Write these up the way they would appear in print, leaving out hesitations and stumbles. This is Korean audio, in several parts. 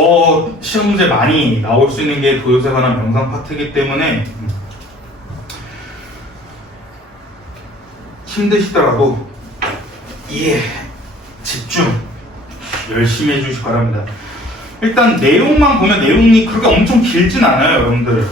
더 시험 문제 많이 나올 수 있는 게 도요새에 관한 명상 파트이기 때문에 힘드시더라도 집중 열심히 해주시기 바랍니다. 일단 내용만 보면 내용이 그렇게 엄청 길진 않아요, 여러분들.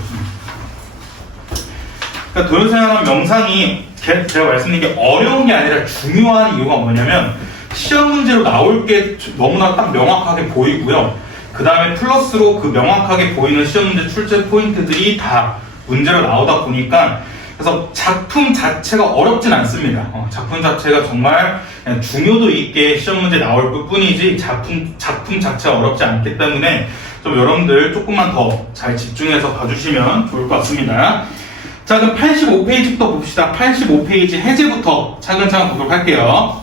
그러니까 도요새에 관한 명상이 제가 말씀드린 게 어려운 게 아니라 중요한 이유가 뭐냐면 시험 문제로 나올 게 너무나 딱 명확하게 보이고요. 그 다음에 플러스로 그 명확하게 보이는 시험 문제 출제 포인트들이 다 문제로 나오다 보니까 그래서 작품 자체가 어렵진 않습니다. 작품 자체가 정말 그냥 중요도 있게 시험 문제 나올 뿐이지 작품 자체가 어렵지 않기 때문에 좀 여러분들 조금만 더 잘 집중해서 봐주시면 좋을 것 같습니다. 자, 그럼 85페이지부터 봅시다. 85페이지 해제부터 차근차근 보도록 할게요.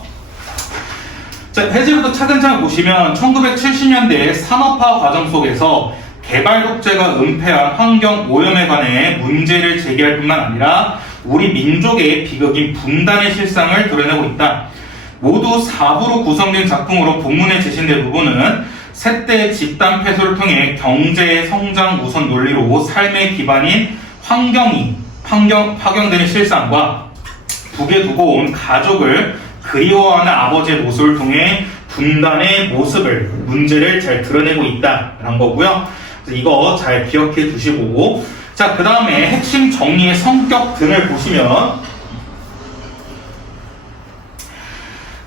자, 해제부터 차근차근 보시면 1970년대 산업화 과정 속에서 개발 독재가 은폐한 환경 오염에 관해 문제를 제기할 뿐만 아니라 우리 민족의 비극인 분단의 실상을 드러내고 있다. 모두 4부로 구성된 작품으로 본문에 제시된 부분은 세대의 집단 폐쇄를 통해 경제의 성장 우선 논리로 삶의 기반인 환경이 파견되는 실상과 북에 두고 온 가족을 그리워하는 아버지의 모습을 통해 분단의 문제를 잘 드러내고 있다라는 거고요. 그래서 이거 잘 기억해 두시고, 자, 그 다음에 핵심 정리의 성격 등을 보시면,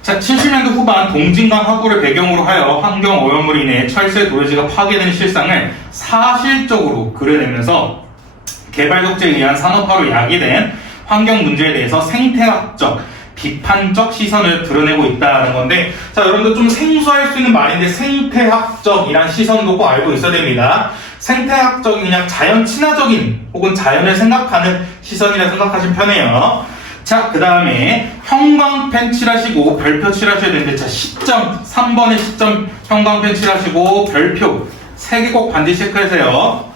자, 70년대 후반 동진강 화구를 배경으로 하여 환경 오염으로 인해 철새 도래지가 파괴되는 실상을 사실적으로 그려내면서 개발 독재에 의한 산업화로 야기된 환경 문제에 대해서 생태학적, 비판적 시선을 드러내고 있다는 건데, 자, 여러분들 좀 생소할 수 있는 말인데 생태학적이란 시선도 꼭 알고 있어야 됩니다. 생태학적이 그냥 자연 친화적인 혹은 자연을 생각하는 시선이라 생각하시면 편해요. 자, 그 다음에 형광펜 칠하시고 별표 칠하셔야 되는데, 자, 시점 3번의 시점 형광펜 칠하시고 별표 3개 꼭 반드시 체크하세요.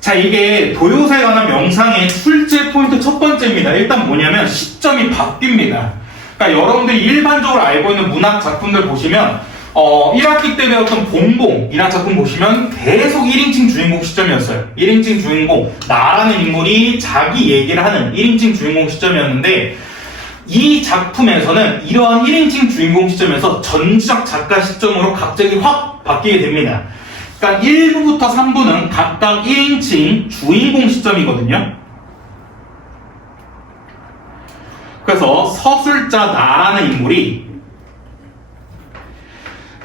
자, 이게 도요새에 관한 명상의 출제 포인트 첫 번째입니다. 일단 뭐냐면 시점이 바뀝니다. 그러니까 여러분들이 일반적으로 알고 있는 문학 작품들 보시면 1학기 때 배웠던 봉봉이라는 작품 보시면 계속 1인칭 주인공 시점이었어요. 1인칭 주인공, 나라는 인물이 자기 얘기를 하는 1인칭 주인공 시점이었는데, 이 작품에서는 이러한 1인칭 주인공 시점에서 전지적 작가 시점으로 갑자기 확 바뀌게 됩니다. 그러니까 1부부터 3부는 각각 1인칭 주인공 시점이거든요. 그래서 서술자 나라는 인물이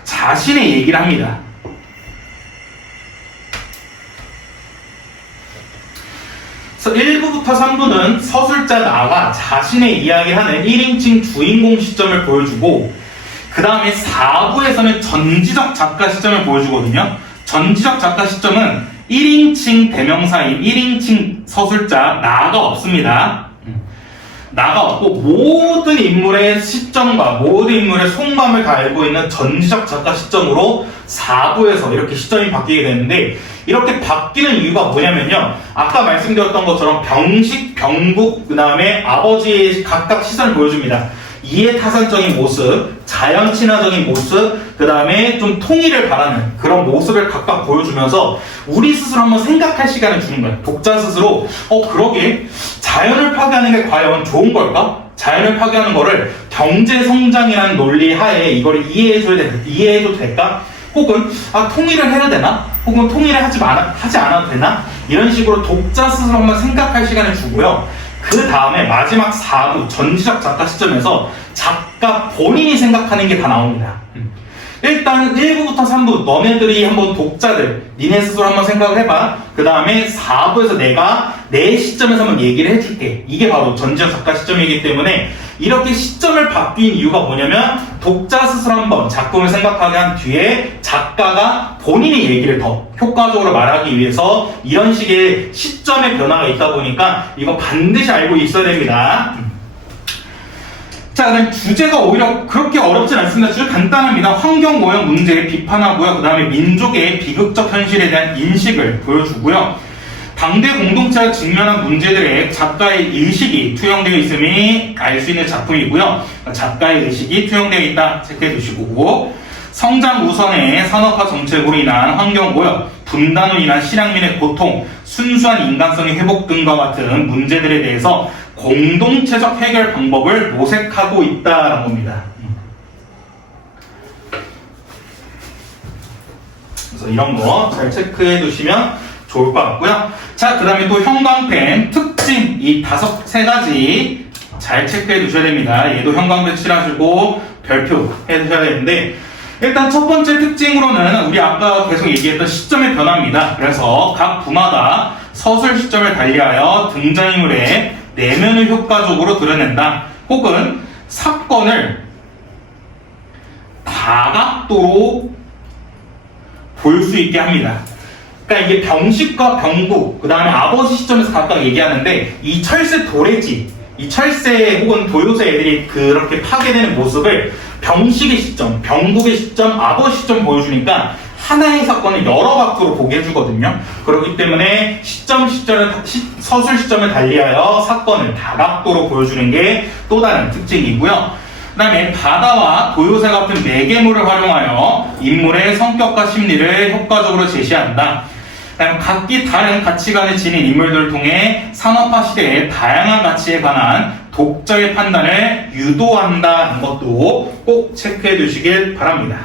자신의 얘기를 합니다. 그래서 1부부터 3부는 서술자 나가 자신의 이야기를 하는 1인칭 주인공 시점을 보여주고, 그 다음에 4부에서는 전지적 작가 시점을 보여주거든요. 전지적 작가 시점은 1인칭 대명사인 1인칭 서술자 나가 없습니다. 나가 없고 모든 인물의 시점과 모든 인물의 속마음을 다 알고 있는 전지적 작가 시점으로 4부에서 이렇게 시점이 바뀌게 되는데, 이렇게 바뀌는 이유가 뭐냐면요, 아까 말씀드렸던 것처럼 병식, 병국, 그 다음에 아버지의 각각 시선을 보여줍니다. 이해타산적인 모습, 자연 친화적인 모습, 그 다음에 좀 통일을 바라는 그런 모습을 각각 보여주면서 우리 스스로 한번 생각할 시간을 주는 거예요. 독자 스스로 그러게 자연을 파괴하는 게 과연 좋은 걸까? 자연을 파괴하는 거를 경제 성장이라는 논리 하에 이걸 이해해도 될까? 혹은 통일을 해야 되나? 혹은 통일을 하지 않아도 되나? 이런 식으로 독자 스스로 한번 생각할 시간을 주고요. 그 다음에 마지막 4부 전지적 작가 시점에서 작가 본인이 생각하는 게 다 나옵니다. 일단 1부부터 3부 너네들이 한번 독자들 니네 스스로 한번 생각을 해봐. 그 다음에 4부에서 내가 내 시점에서 한번 얘기를 해줄게. 이게 바로 전지적 작가 시점이기 때문에 이렇게 시점을 바뀐 이유가 뭐냐면 독자 스스로 한번 작품을 생각하게 한 뒤에 작가가 본인의 얘기를 더 효과적으로 말하기 위해서 이런 식의 시점의 변화가 있다 보니까 이거 반드시 알고 있어야 됩니다. 자, 그다음 주제가 오히려 그렇게 어렵진 않습니다. 주제 간단합니다. 환경오염 문제를 비판하고요. 그 다음에 민족의 비극적 현실에 대한 인식을 보여주고요. 당대 공동체가 직면한 문제들에 작가의 의식이 투영되어 있음이 알 수 있는 작품이고요. 작가의 의식이 투영되어 있다 체크해 두시고, 성장 우선의 산업화 정책으로 인한 환경오염, 분단으로 인한 실향민의 고통, 순수한 인간성의 회복 등과 같은 문제들에 대해서 공동체적 해결 방법을 모색하고 있다는 겁니다. 그래서 이런 거 잘 체크해 두시면 좋을 것 같고요. 자, 그 다음에 또 형광펜 특징 이 세 가지 잘 체크해 두셔야 됩니다. 얘도 형광펜 칠하시고 별표 해 두셔야 되는데, 일단 첫 번째 특징으로는 우리 아까 계속 얘기했던 시점의 변화입니다. 그래서 각 부마다 서술 시점을 달리하여 등장인물의 내면을 효과적으로 드러낸다. 혹은 사건을 다각도로 볼 수 있게 합니다. 그러니까 이게 병식과 병국, 그 다음에 아버지 시점에서 각각 얘기하는데, 이 철새 도래지, 이 철새 혹은 도요새 애들이 그렇게 파괴되는 모습을 병식의 시점, 병국의 시점, 아버지 시점 보여주니까 하나의 사건을 여러 각도로 보게 해주거든요. 그렇기 때문에 서술 시점을 달리하여 사건을 다각도로 보여주는 게 또 다른 특징이고요. 그 다음에 바다와 도요새 같은 매개물을 활용하여 인물의 성격과 심리를 효과적으로 제시한다. 그다음 각기 다른 가치관을 지닌 인물들을 통해 산업화 시대의 다양한 가치에 관한 독자의 판단을 유도한다는 것도 꼭 체크해 두시길 바랍니다.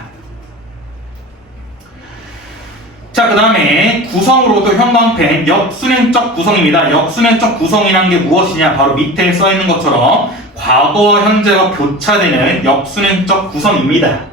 자, 그 다음에 구성으로도 형광펜 역순행적 구성입니다. 역순행적 구성이란 게 무엇이냐? 바로 밑에 써 있는 것처럼 과거와 현재가 교차되는 역순행적 구성입니다.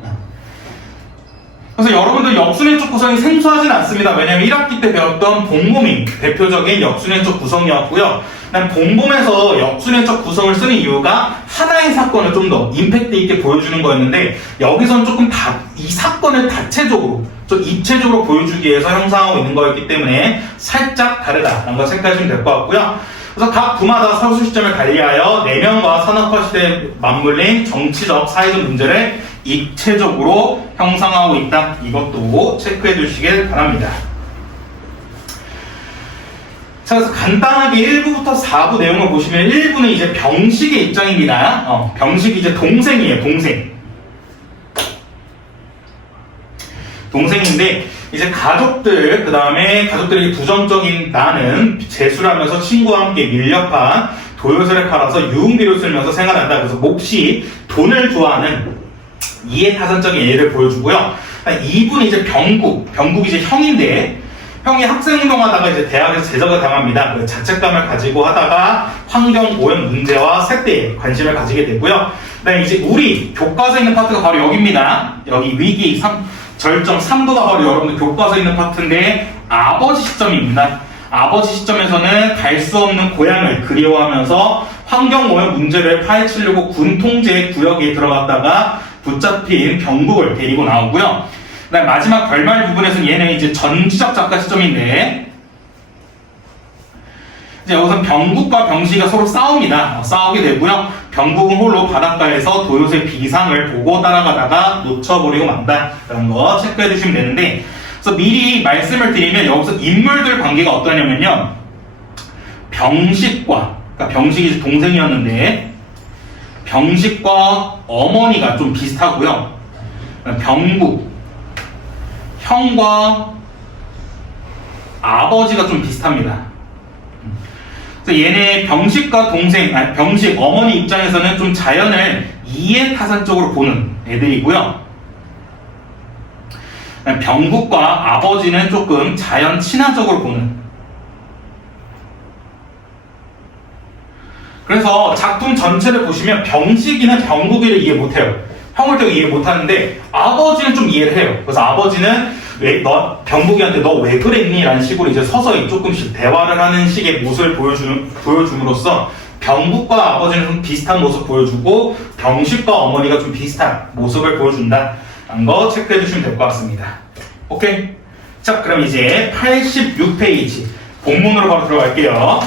그래서 여러분들 역순행적 구성이 생소하진 않습니다. 왜냐하면 1학기 때 배웠던 봉봄이 대표적인 역순행적 구성이었고요. 난 봉봄에서 역순행적 구성을 쓰는 이유가 하나의 사건을 좀 더 임팩트 있게 보여주는 거였는데, 여기서는 조금 이 사건을 다체적으로, 좀 입체적으로 보여주기 위해서 형성하고 있는 거였기 때문에 살짝 다르다라는 걸 생각하시면 될 것 같고요. 그래서 각 부마다 서술 시점을 달리하여 내면과 산업화 시대에 맞물린 정치적, 사회적 문제를 입체적으로 형성하고 있다. 이것도 체크해 주시길 바랍니다. 자, 그래서 간단하게 1부부터 4부 내용을 보시면 1부는 이제 병식의 입장입니다. 병식이 이제 동생이에요, 동생인데, 이제 가족들, 그 다음에 가족들에게 부정적인 나는 재수를 하면서 친구와 함께 밀렵한 도요새를 팔아서 유흥비를 쓸면서 생활한다. 그래서 몹시 돈을 좋아하는 이해타산적인 예를 보여주고요. 2부는 이제 병국이 이제 형인데, 형이 학생운동하다가 이제 대학에서 제적을 당합니다. 그래서 자책감을 가지고 하다가 환경오염 문제와 세대에 관심을 가지게 되고요. 그다음에 이제 우리 교과서에 있는 파트가 바로 여기입니다. 여기 위기 절정 3부가 바로 여러분들 교과서에 있는 파트인데, 아버지 시점입니다. 아버지 시점에서는 갈 수 없는 고향을 그리워하면서 환경오염 문제를 파헤치려고 군 통제 구역에 들어갔다가 붙잡힌 병국을 데리고 나오고요. 그다음 마지막 결말 부분에서는 얘는 이제 전지적 작가 시점인데, 이제 여기서 병국과 병식이가 서로 싸웁니다. 싸우게 되고요. 병국은 홀로 바닷가에서 도요새 비상을 보고 따라가다가 놓쳐버리고 만다. 이런 거 체크해 주시면 되는데, 그래서 미리 말씀을 드리면 여기서 인물들 관계가 어떠냐면요. 그러니까 병식이 이제 동생이었는데, 병식과 어머니가 좀 비슷하고요. 병국, 형과 아버지가 좀 비슷합니다. 그래서 얘네 병식과 병식 어머니 입장에서는 좀 자연을 이해타산적으로 보는 애들이고요. 병국과 아버지는 조금 자연 친화적으로 보는. 그래서 작품 전체를 보시면 병식이는 병국이를 이해 못해요. 형을 되게 이해 못하는데 아버지는 좀 이해를 해요. 그래서 아버지는 병국이한테 너 왜 그랬니? 라는 식으로 이제 서서히 조금씩 대화를 하는 식의 모습을 보여줌으로써 병국과 아버지는 좀 비슷한 모습 보여주고 병식과 어머니가 좀 비슷한 모습을 보여준다. 라는 거 체크해 주시면 될 것 같습니다. 오케이? 자, 그럼 이제 86페이지 본문으로 바로 들어갈게요.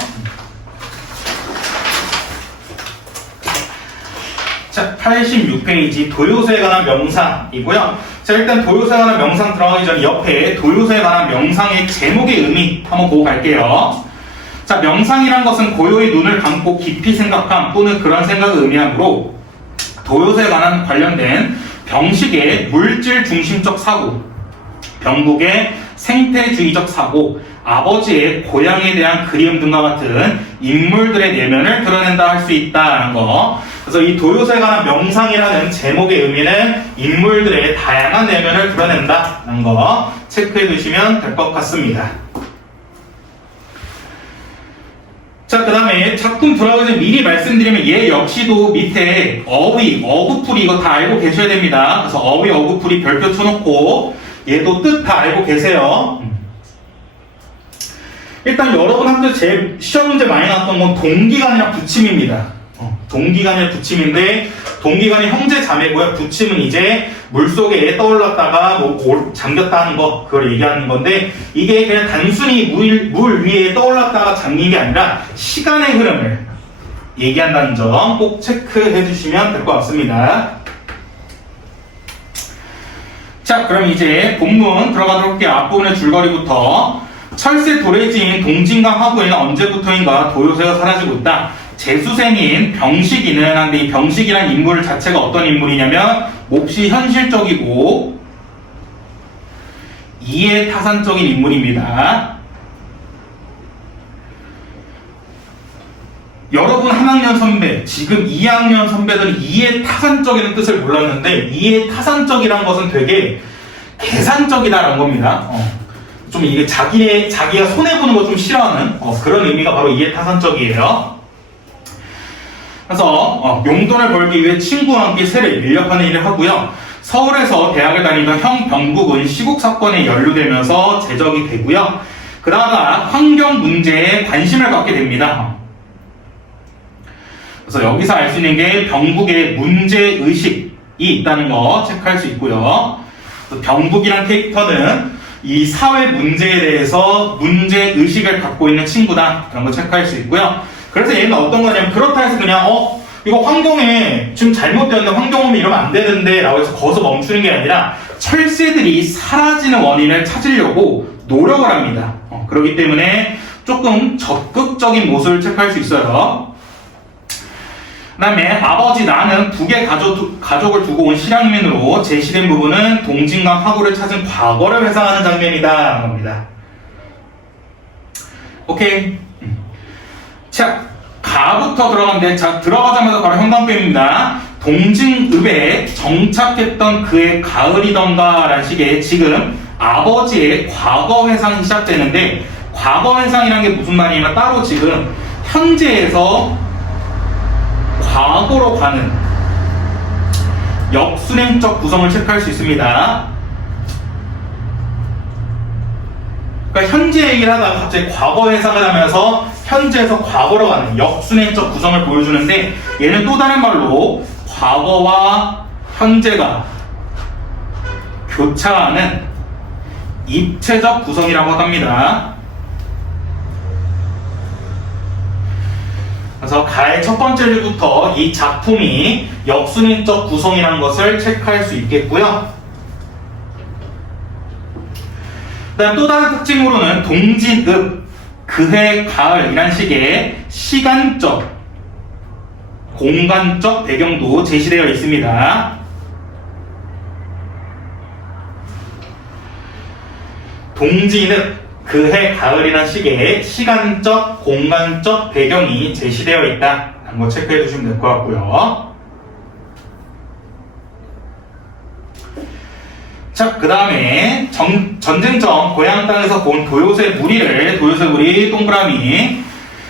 자, 86페이지 도요새에 관한 명상이고요. 자, 일단 도요새에 관한 명상 들어가기 전에 옆에 도요새에 관한 명상의 제목의 의미 한번 보고 갈게요. 자, 명상이란 것은 고요히 눈을 감고 깊이 생각함 또는 그런 생각을 의미하므로 도요새에 관련된 병식의 물질 중심적 사고, 병국의 생태주의적 사고, 아버지의 고향에 대한 그리움 등과 같은 인물들의 내면을 드러낸다 할 수 있다는 거. 그래서 이 도요새에 관한 명상이라는 제목의 의미는 인물들의 다양한 내면을 드러낸다는 거 체크해 두시면 될 것 같습니다. 자, 그 다음에 작품 들어가기 전에 미리 말씀드리면 얘 역시도 밑에 어휘, 어구풀이 이거 다 알고 계셔야 됩니다. 그래서 어휘, 어구풀이 별표 쳐놓고 얘도 뜻 다 알고 계세요. 일단 여러분 학교 제일 시험 문제 많이 나왔던 건 동기간이랑 부침입니다. 동기간이랑 부침인데 동기간이 형제 자매고요. 부침은 이제 물속에 떠올랐다가 뭐 잠겼다 하는 거 그걸 얘기하는 건데 이게 그냥 단순히 물 위에 떠올랐다가 잠긴 게 아니라 시간의 흐름을 얘기한다는 점 꼭 체크해 주시면 될 것 같습니다. 자, 그럼 이제 본문 들어가도록 할게요. 앞부분의 줄거리부터 철새 도래지인 동진강 하구에는 언제부터인가 도요새가 사라지고 있다. 재수생인 병식이는 한데 이 병식이란 인물 자체가 어떤 인물이냐면 몹시 현실적이고 이해타산적인 인물입니다. 여러분 한 학년 선배, 지금 2학년 선배들은 이해타산적이라는 뜻을 몰랐는데 이해타산적이라는 것은 되게 계산적이다라는 겁니다. 좀 이게 자기가 손해보는 거 좀 싫어하는 그런 의미가 바로 이해타산적이에요. 그래서 용돈을 벌기 위해 친구와 함께 새를 인력하는 일을 하고요. 서울에서 대학을 다니던 형 병국은 시국 사건에 연루되면서 제적이 되고요. 그러다가 환경 문제에 관심을 갖게 됩니다. 그래서 여기서 알 수 있는 게 병국의 문제의식이 있다는 거 체크할 수 있고요. 병국이란 캐릭터는 이 사회 문제에 대해서 문제의식을 갖고 있는 친구다. 그런 거 체크할 수 있고요. 그래서 얘는 어떤 거냐면 그렇다 해서 그냥 이거 환경에 지금 잘못되었는데 환경오염이 이러면 안 되는데 라고 해서 거기서 멈추는 게 아니라 철새들이 사라지는 원인을 찾으려고 노력을 합니다. 그렇기 때문에 조금 적극적인 모습을 체크할 수 있어요. 그 다음에 아버지 나는 북의 가족을 두고 온 실향민으로 제시된 부분은 동진강 하구를 찾은 과거를 회상하는 장면이다 겁니다. 오케이. 자, 가부터 들어가는데 들어가자마자 바로 형광펜입니다. 동진읍에 정착했던 그의 가을이던가 라는 식의 지금 아버지의 과거 회상이 시작되는데 과거 회상이라는 게 무슨 말이냐면 따로 지금 현재에서 과거로 가는 역순행적 구성을 체크할 수 있습니다. 그러니까 현재 얘기를 하다가 갑자기 과거 회상을 하면서 현재에서 과거로 가는 역순행적 구성을 보여주는데 얘는 또 다른 말로 과거와 현재가 교차하는 입체적 구성이라고 합니다. 그래서 가의 첫 번째 줄부터 이 작품이 역순행적 구성이라는 것을 체크할 수 있겠고요. 그다음 또 다른 특징으로는 동진읍, 그해 가을이란 식의 시간적, 공간적 배경도 제시되어 있습니다. 동진읍, 그해 가을이란 식의 시간적, 공간적 배경이 제시되어 있다. 한번 체크해 주시면 될 것 같고요. 자, 그 다음에 전쟁 전 고향 땅에서 본 도요새 무리 동그라미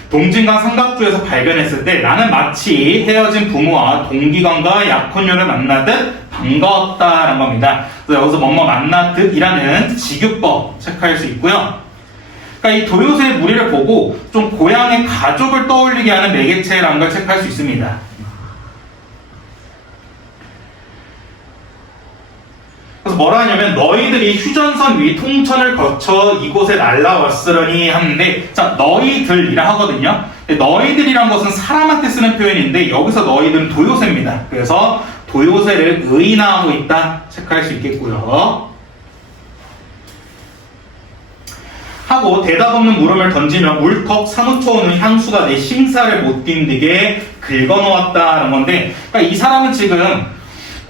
동진강 삼각주에서 발견했을 때 나는 마치 헤어진 부모와 동기관과 약혼녀를 만나듯 반가웠다라는 겁니다. 그래서 여기서 뭐뭐 만나듯 이라는 직유법 체크할 수 있고요. 그러니까 이 도요새 무리를 보고 좀 고향의 가족을 떠올리게 하는 매개체라는 걸 체크할 수 있습니다. 그래서 뭐라 하냐면 너희들이 휴전선 위 통천을 거쳐 이곳에 날라왔으려니 하는데 자 너희들이라 하거든요. 너희들이란 것은 사람한테 쓰는 표현인데 여기서 너희들은 도요새입니다. 그래서 도요새를 의인화하고 있다 체크할 수 있겠고요. 하고 대답 없는 물음을 던지며 울컥 사무쳐오는 향수가 내 심사를 못 딘디게 긁어놓았다는 건데 그러니까 이 사람은 지금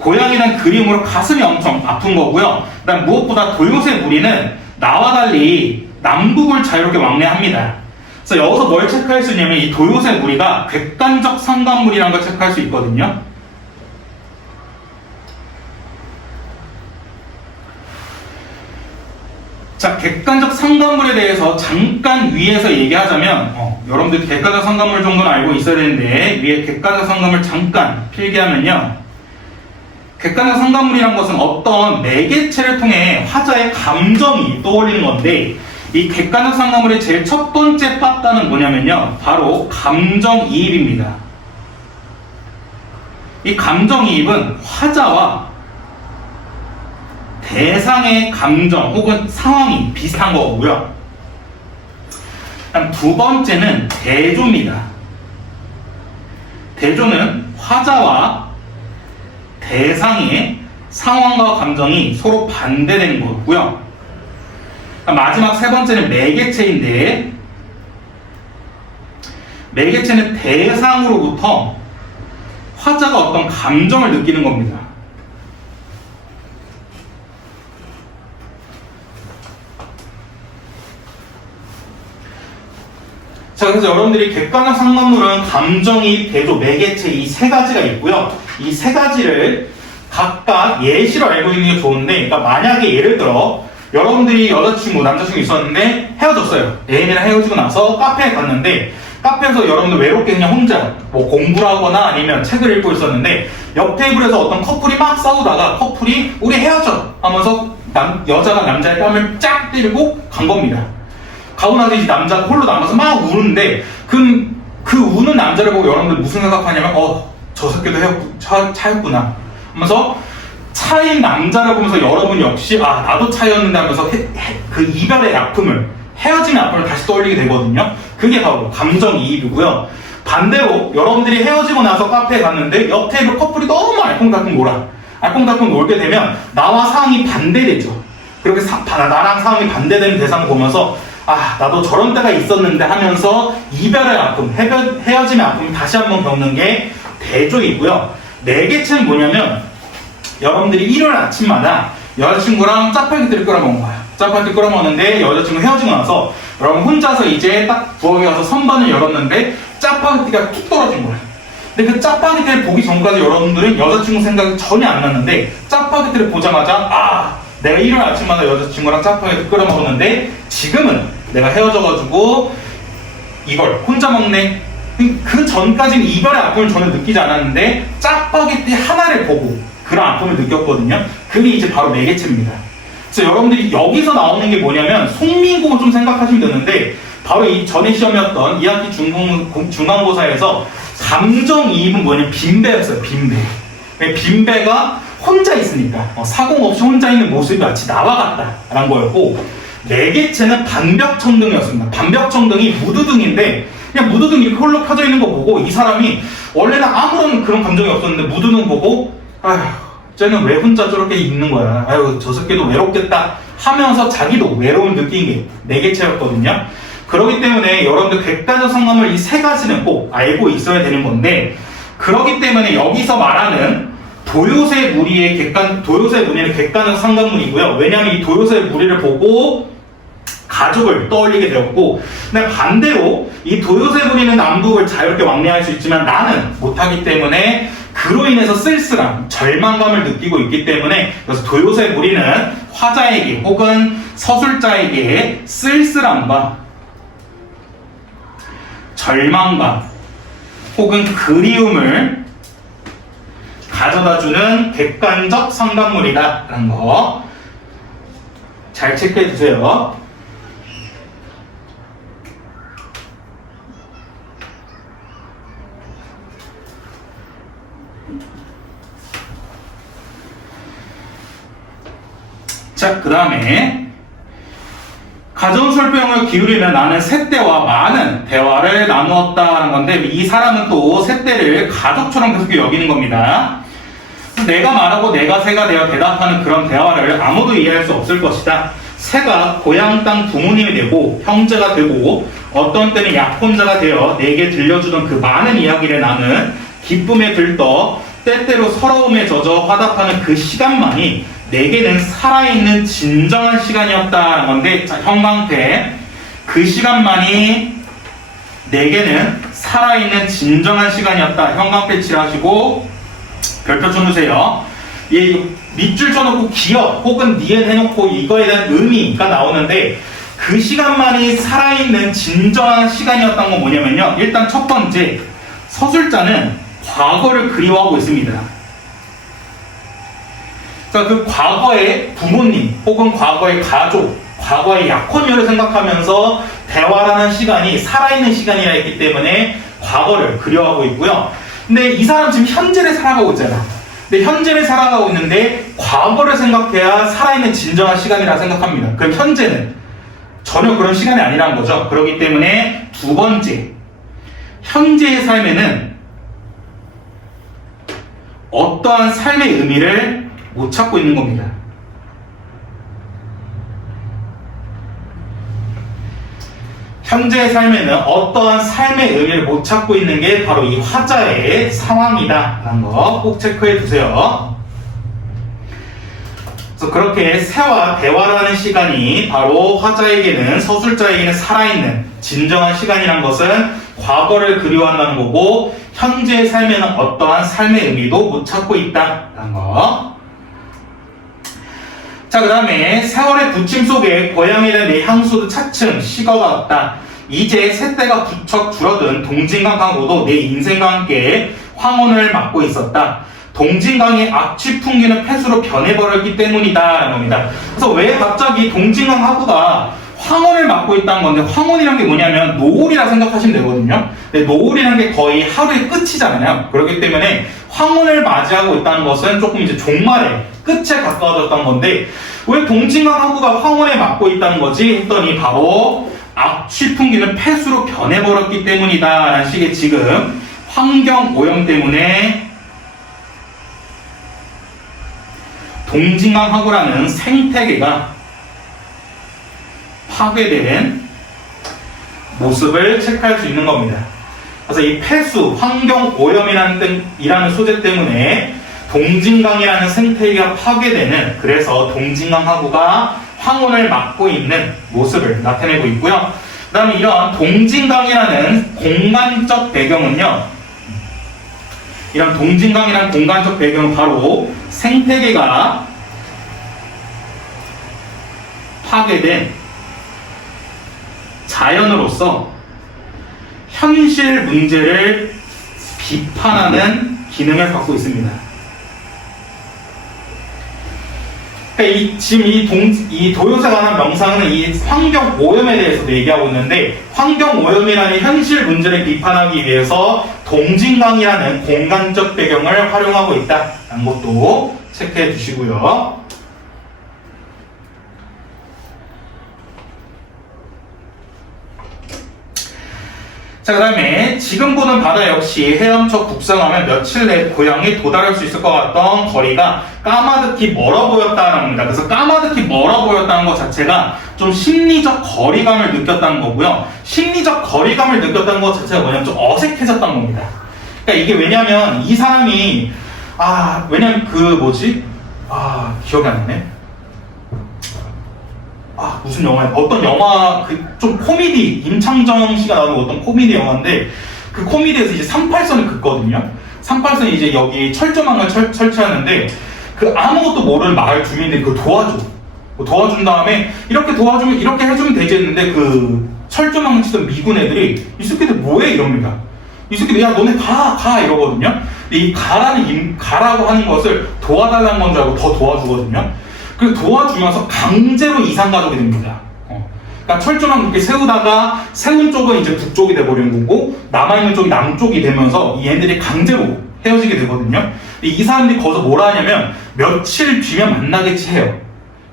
고양이는 그림으로 가슴이 엄청 아픈 거고요. 그다음 무엇보다 도요새 무리는 나와 달리 남북을 자유롭게 왕래합니다. 그래서 여기서 뭘 체크할 수 있냐면 이 도요새 무리가 객관적 상관물이라는 걸 체크할 수 있거든요. 자, 객관적 상관물에 대해서 잠깐 위에서 얘기하자면 여러분들 객관적 상관물 정도는 알고 있어야 되는데 위에 객관적 상관물 잠깐 필기하면요. 객관적 상관물이란 것은 어떤 매개체를 통해 화자의 감정이 떠올리는 건데 이 객관적 상관물의 제일 첫 번째 빠따는 뭐냐면요. 바로 감정이입입니다. 이 감정이입은 화자와 대상의 감정 혹은 상황이 비슷한 거고요. 두 번째는 대조입니다. 대조는 화자와 대상의 상황과 감정이 서로 반대되는 거고요. 마지막 세 번째는 매개체인데 매개체는 대상으로부터 화자가 어떤 감정을 느끼는 겁니다. 자, 그래서 여러분들이 객관적 상관물은 감정이, 대조, 매개체 이 세 가지가 있고요. 이 세 가지를 각각 예시로 알고 있는 게 좋은데, 그러니까 만약에 예를 들어 여러분들이 여자친구, 남자친구 있었는데 헤어졌어요. 애인이랑 헤어지고 나서 카페에 갔는데 카페에서 여러분들 외롭게 그냥 혼자 뭐 공부를 하거나 아니면 책을 읽고 있었는데 옆 테이블에서 어떤 커플이 막 싸우다가 커플이 우리 헤어져 하면서 여자가 남자의 뺨을 쫙 때리고 간 겁니다. 가고 나서 이제 남자가 홀로 남아서 막 우는데 그 우는 남자를 보고 여러분들 무슨 생각하냐면 저 새끼도 차였구나 하면서 차인 남자를 보면서 여러분 역시 나도 차였는데 하면서 그 이별의 아픔을 헤어짐의 아픔을 다시 떠올리게 되거든요. 그게 바로 감정이입이고요. 반대로 여러분들이 헤어지고 나서 카페에 갔는데 옆 테이블 커플이 너무 알콩달콩 놀게 되면 나와 상황이 반대되죠. 그렇게 나랑 상황이 반대되는 대상을 보면서 나도 저런 때가 있었는데 하면서 이별의 아픔, 헤어짐의 아픔을 다시 한번 겪는 게 대조이고요. 매개체는 뭐냐면 여러분들이 일요일 아침마다 여자친구랑 짜파게티를 끓여 먹는 거야. 짜파게티 끓여 먹는데 여자친구 헤어지고 나서 여러분 혼자서 이제 딱 부엌에 가서 선반을 열었는데 짜파게티가 툭 떨어진 거야. 근데 그 짜파게티를 보기 전까지 여러분들은 여자친구 생각이 전혀 안 났는데 짜파게티를 보자마자 내가 일요일 아침마다 여자친구랑 짜파게티 끓여 먹었는데 지금은 내가 헤어져가지고 이걸 혼자 먹네. 그 전까지는 이별의 아픔을 전혀 느끼지 않았는데 짜파게티 하나를 보고 그런 아픔을 느꼈거든요. 그게 이제 바로 매개체입니다. 그래서 여러분들이 여기서 나오는 게 뭐냐면 속민국을 좀 생각하시면 되는데 바로 이 전에 시험이었던 2학기 중간고사에서 감정이입은 뭐냐면 빈배였어요. 빈배가 혼자 있으니까 사공 없이 혼자 있는 모습이 마치 나와 같다라는 거였고 매개체는 반벽청등이었습니다. 반벽청등이 무드등인데 그냥 무드등 이렇게 홀로 켜져 있는 거 보고 이 사람이 원래는 아무런 그런 감정이 없었는데 무드등 보고 쟤는 왜 혼자 저렇게 있는 거야. 저 새끼도 외롭겠다 하면서 자기도 외로움을 느낀 게 매개체였거든요. 그렇기 때문에 여러분들 객관적 상관물 이 세 가지는 꼭 알고 있어야 되는 건데 그렇기 때문에 여기서 말하는 도요새 무리는 객관적 상관물이고요. 왜냐하면 이 도요새 무리를 보고 가족을 떠올리게 되었고 근데 반대로 이 도요새 무리는 남북을 자유롭게 왕래할 수 있지만 나는 못하기 때문에 그로 인해서 쓸쓸함, 절망감을 느끼고 있기 때문에 그래서 도요새 무리는 화자에게 혹은 서술자에게 쓸쓸함과 절망감 혹은 그리움을 가져다주는 객관적 상관물이다 라는 거 잘 체크해 주세요. 자, 그 다음에 가져온 설명을 기울이면 나는 새떼와 많은 대화를 나누었다는 건데 이 사람은 또 새떼를 가족처럼 계속 여기는 겁니다. 내가 말하고 내가 새가 되어 대답하는 그런 대화를 아무도 이해할 수 없을 것이다. 새가 고향 땅 부모님이 되고 형제가 되고 어떤 때는 약혼자가 되어 내게 들려주던 그 많은 이야기를 나는 기쁨에 들떠 때때로 서러움에 젖어 화답하는 그 시간만이 내게는 살아있는 진정한 시간이었다는 건데, 자, 형광펜. 그 시간만이 내게는 살아있는 진정한 시간이었다. 형광펜 칠하시고 별표 쳐주세요. 예, 밑줄 쳐놓고 기억 혹은 니은 해놓고 이거에 대한 의미가 나오는데, 그 시간만이 살아있는 진정한 시간이었던 건 뭐냐면요. 일단 첫 번째, 서술자는 과거를 그리워하고 있습니다. 그러니까 그 과거의 부모님 혹은 과거의 가족, 과거의 약혼녀를 생각하면서 대화라는 시간이 살아있는 시간이라 했기 때문에 과거를 그리워하고 있고요. 근데 이 사람 지금 현재를 살아가고 있잖아. 근데 현재를 살아가고 있는데 과거를 생각해야 살아있는 진정한 시간이라 생각합니다. 그럼 현재는 전혀 그런 시간이 아니라는 거죠. 그렇기 때문에 두 번째, 현재의 삶에는 어떠한 삶의 의미를 못 찾고 있는 겁니다. 현재의 삶에는 어떠한 삶의 의미를 못 찾고 있는 게 바로 이 화자의 상황이다 라는 거 꼭 체크해 두세요. 그래서 그렇게 새와 대화라는 시간이 바로 화자에게는, 서술자에게는 살아있는 진정한 시간이란 것은 과거를 그리워한다는 거고, 현재의 삶에는 어떠한 삶의 의미도 못 찾고 있다라는 거. 자, 그 다음에 세월의 부침 속에 고향에 대한 내 향수도 차츰 식어갔다. 이제 새때가 부쩍 줄어든 동진강하고도 내 인생과 함께 황혼을 맞고 있었다. 동진강의 악취 풍기는 폐수로 변해버렸기 때문이다 라는 겁니다. 그래서 왜 갑자기 동진강 하구가 황혼을 맞고 있다는 건데, 황혼이란 게 뭐냐면 노을이라 생각하시면 되거든요. 근데 노을이란 게 거의 하루의 끝이잖아요. 그렇기 때문에 황혼을 맞이하고 있다는 것은 조금 이제 종말의 끝에 가까워졌던 건데, 왜 동진강 하구가 황혼에 맞고 있다는 거지 했더니 바로 악취 풍기는 폐수로 변해버렸기 때문이다 라는 식의 지금 환경 오염 때문에 동진강 하구라는 생태계가 파괴된 모습을 체크할 수 있는 겁니다. 그래서 이 폐수, 환경 오염이라는 소재 때문에 동진강이라는 생태계가 파괴되는, 그래서 동진강 하구가 황혼을 맞고 있는 모습을 나타내고 있고요. 그 다음에 이런 동진강이라는 공간적 배경은요, 이런 동진강이라는 공간적 배경은 바로 생태계가 파괴된 자연으로서 현실 문제를 비판하는 기능을 갖고 있습니다. 그러니까 지금 이 도요새 관한 명상은 이 환경 오염에 대해서도 얘기하고 있는데, 환경 오염이라는 현실 문제를 비판하기 위해서 동진강이라는 공간적 배경을 활용하고 있다는 것도 체크해 주시고요. 자, 그 다음에 지금 보는 바다 역시 헤엄쳐 북상하면 며칠 내 고향에 도달할 수 있을 것 같던 거리가 까마득히 멀어 보였다는 겁니다. 그래서 까마득히 멀어 보였다는 것 자체가 좀 심리적 거리감을 느꼈다는 거고요. 심리적 거리감을 느꼈다는 것 자체가 뭐냐면 좀 어색해졌다는 겁니다. 그러니까 이게 왜냐면 이 사람이 왜냐면 기억이 안 나네. 무슨 영화야? 어떤 영화, 좀 코미디, 임창정 씨가 나오는 어떤 코미디 영화인데, 그 코미디에서 이제 38선을 긋거든요? 38선이 이제 여기 철조망을 설치하는데, 그 아무것도 모르는 마을 주민들이 그걸 도와줘. 도와준 다음에, 이렇게 도와주면, 이렇게 해주면 되지 했는데, 그 철조망을 치던 미군 애들이, 이 새끼들 뭐해? 이럽니다. 이 새끼들, 야, 너네 가! 이러거든요? 근데 이 가라고 하는 것을 도와달라는 건 줄 알고 더 도와주거든요? 그 도와주면서 강제로 이산가족이 됩니다. 그러니까 철조망 이렇게 세우다가 세운 쪽은 이제 북쪽이 돼버리는 거고, 남아있는 쪽이 남쪽이 되면서 이 애들이 강제로 헤어지게 되거든요. 이 사람들이 거기서 뭐라 하냐면 며칠 뒤면 만나겠지 해요.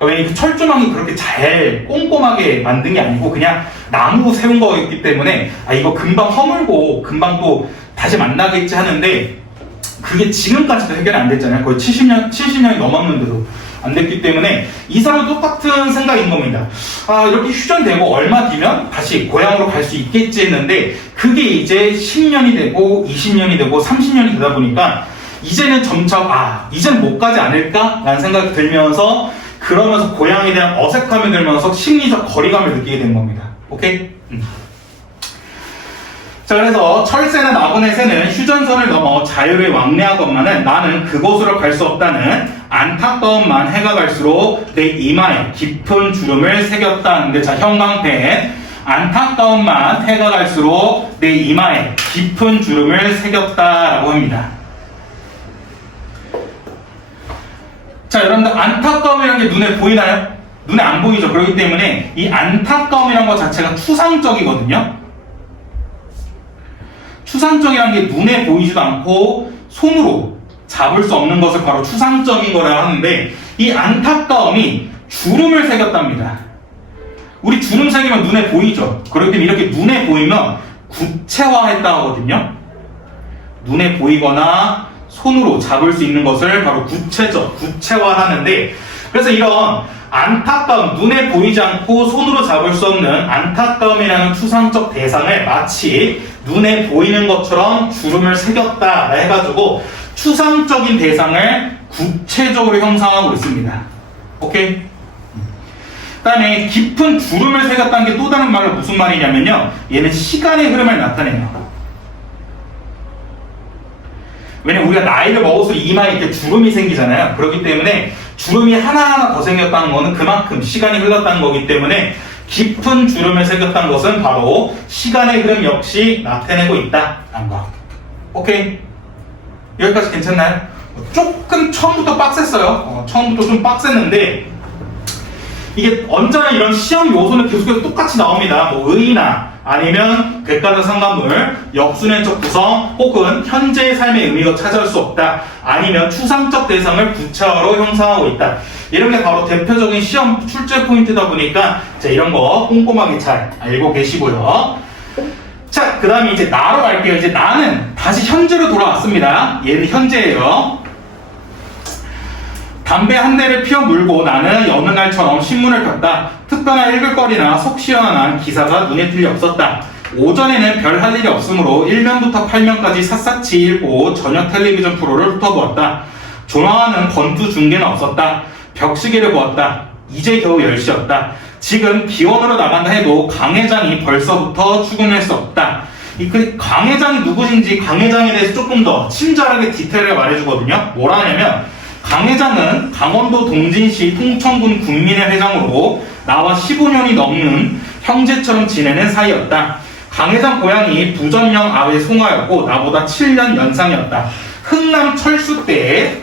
왜냐면 그 철조망이 그렇게 잘 꼼꼼하게 만든 게 아니고 그냥 나무 세운 거였기 때문에 이거 금방 허물고 금방 또 다시 만나겠지 하는데, 그게 지금까지도 해결이 안 됐잖아요. 거의 70년이 넘었는데도 안 됐기 때문에 이 사람은 똑같은 생각인 겁니다. 이렇게 휴전되고 얼마 뒤면 다시 고향으로 갈 수 있겠지 했는데, 그게 이제 10년이 되고 20년이 되고 30년이 되다 보니까 이제는 점차 이젠 못 가지 않을까? 라는 생각이 들면서 그러면서 고향에 대한 어색함이 들면서 심리적 거리감을 느끼게 된 겁니다. 오케이? 자, 그래서 철새는 나분의 새는 휴전선을 넘어 자유를 왕래하건만은 나는 그곳으로 갈 수 없다는 안타까움만 해가 갈수록 내 이마에 깊은 주름을 새겼다는데, 자, 형광펜 안타까움만 해가 갈수록 내 이마에 깊은 주름을 새겼다라고 합니다. 자, 여러분들 안타까움이라는 게 눈에 보이나요? 눈에 안 보이죠. 그렇기 때문에 이 안타까움이라는 것 자체가 추상적이거든요. 추상적이라는 게 눈에 보이지도 않고 손으로 잡을 수 없는 것을 바로 추상적인 거라 하는데, 이 안타까움이 주름을 새겼답니다. 우리 주름 새기면 눈에 보이죠. 그렇기 때문에 이렇게 눈에 보이면 구체화했다 하거든요. 눈에 보이거나 손으로 잡을 수 있는 것을 바로 구체화하는데, 그래서 이런 안타까움, 눈에 보이지 않고 손으로 잡을 수 없는 안타까움이라는 추상적 대상을 마치 눈에 보이는 것처럼 주름을 새겼다 해가지고 추상적인 대상을 구체적으로 형상하고 있습니다. 오케이? 그 다음에 깊은 주름을 새겼다는 게 또 다른 말로 무슨 말이냐면요, 얘는 시간의 흐름을 나타내요. 왜냐면 우리가 나이를 먹을수록 이마에 이렇게 주름이 생기잖아요. 그렇기 때문에 주름이 하나하나 더 생겼다는 것은 그만큼 시간이 흘렀다는 거기 때문에 깊은 주름을 새겼다는 것은 바로 시간의 흐름 역시 나타내고 있다는 거. 오케이? 여기까지 괜찮나요? 조금 처음부터 빡셌어요. 처음부터 좀 빡셌는데, 이게 언제나 이런 시험 요소는 계속해서 똑같이 나옵니다. 뭐 의나 아니면 객관적 상관물, 역순행적 구성, 혹은 현재의 삶의 의미가 찾아올 수 없다, 아니면 추상적 대상을 구체화로 형성하고 있다. 이런 게 바로 대표적인 시험 출제 포인트다 보니까 자, 이런 거 꼼꼼하게 잘 알고 계시고요. 자, 그 다음에 이제 나로 갈게요. 이제 나는 다시 현재로 돌아왔습니다. 얘는 현재예요. 담배 한 대를 피워 물고 나는 여느 날처럼 신문을 폈다. 특별한 읽을 거리나 속 시원한 기사가 눈에 띌 리 없었다. 오전에는 별 할 일이 없으므로 1면부터 8면까지 샅샅이 읽고 저녁 텔레비전 프로를 훑어보았다. 조망하는 권투 중계는 없었다. 벽시계를 보았다. 이제 겨우 10시였다. 지금 기원으로 나간다 해도 강 회장이 벌써부터 출근할 수 없다. 강 회장이 누구신지 강 회장에 대해서 조금 더 친절하게 디테일을 말해주거든요. 뭐라 하냐면, 강 회장은 강원도 동진시 통천군 국민회 회장으로 나와 15년이 넘는 형제처럼 지내는 사이였다. 강 회장 고향이 부전령 아외 송화였고 나보다 7년 연상이었다. 흥남 철수 때,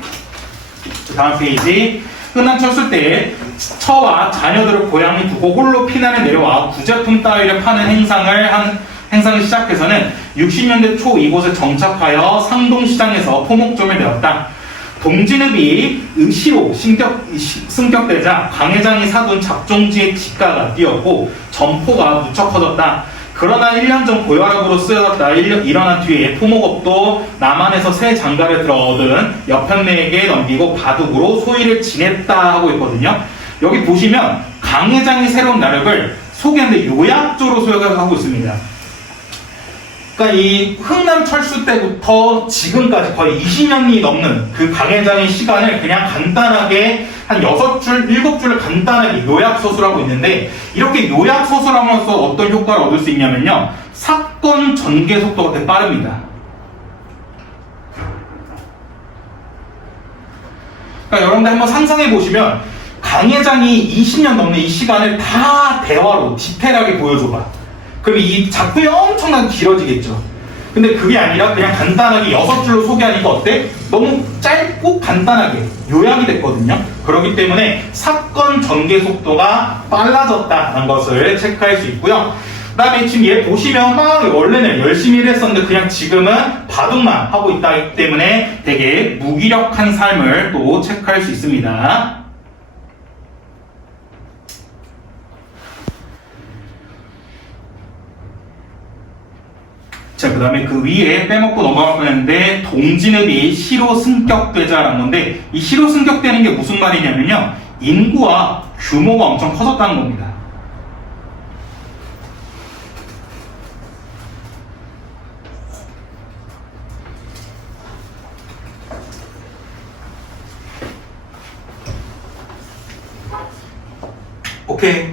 다음 페이지, 흥남 철수 때 처와 자녀들을 고향에 두고 홀로 피난을 내려와 구제품 따위를 파는 행상을 시작해서는 60년대 초 이곳에 정착하여 상동시장에서 포목점을 내었다. 동진읍이 시로 승격되자 강 회장이 사둔 작종지의 지가가 뛰었고 점포가 무척 커졌다. 그러나 1년 전 고혈압으로 쓰여졌다. 일어난 뒤에 토목업도 남한에서 새 장가를 들어 얻은 여편네에게 넘기고 바둑으로 소위를 지냈다 하고 있거든요. 여기 보시면 강 회장이 새로운 나력을 소개하는데 요약조로 소개하고 있습니다. 그러니까 이 흥남 철수 때부터 지금까지 거의 20년이 넘는 그 강 회장의 시간을 그냥 간단하게 한 6줄, 7줄을 간단하게 요약서술을 하고 있는데, 이렇게 요약서술을 함으로써 어떤 효과를 얻을 수 있냐면요, 사건 전개 속도가 되게 빠릅니다. 그러니까 여러분들 한번 상상해 보시면 강 회장이 20년 넘는 이 시간을 다 대화로 디테일하게 보여줘봐. 그럼 이 작품이 엄청나게 길어지겠죠. 근데 그게 아니라 그냥 간단하게 6줄로 소개하니까 어때? 너무 짧고 간단하게 요약이 됐거든요. 그렇기 때문에 사건 전개 속도가 빨라졌다는 것을 체크할 수 있고요. 그 다음에 지금 얘 보시면 막 원래는 열심히 일했었는데 그냥 지금은 바둑만 하고 있기 때문에 되게 무기력한 삶을 또 체크할 수 있습니다. 자, 그 다음에 그 위에 빼먹고 넘어갈 뻔했는데, 동진읍이 시로 승격되자라는 건데, 이 시로 승격되는 게 무슨 말이냐면요, 인구와 규모가 엄청 커졌다는 겁니다. 오케이.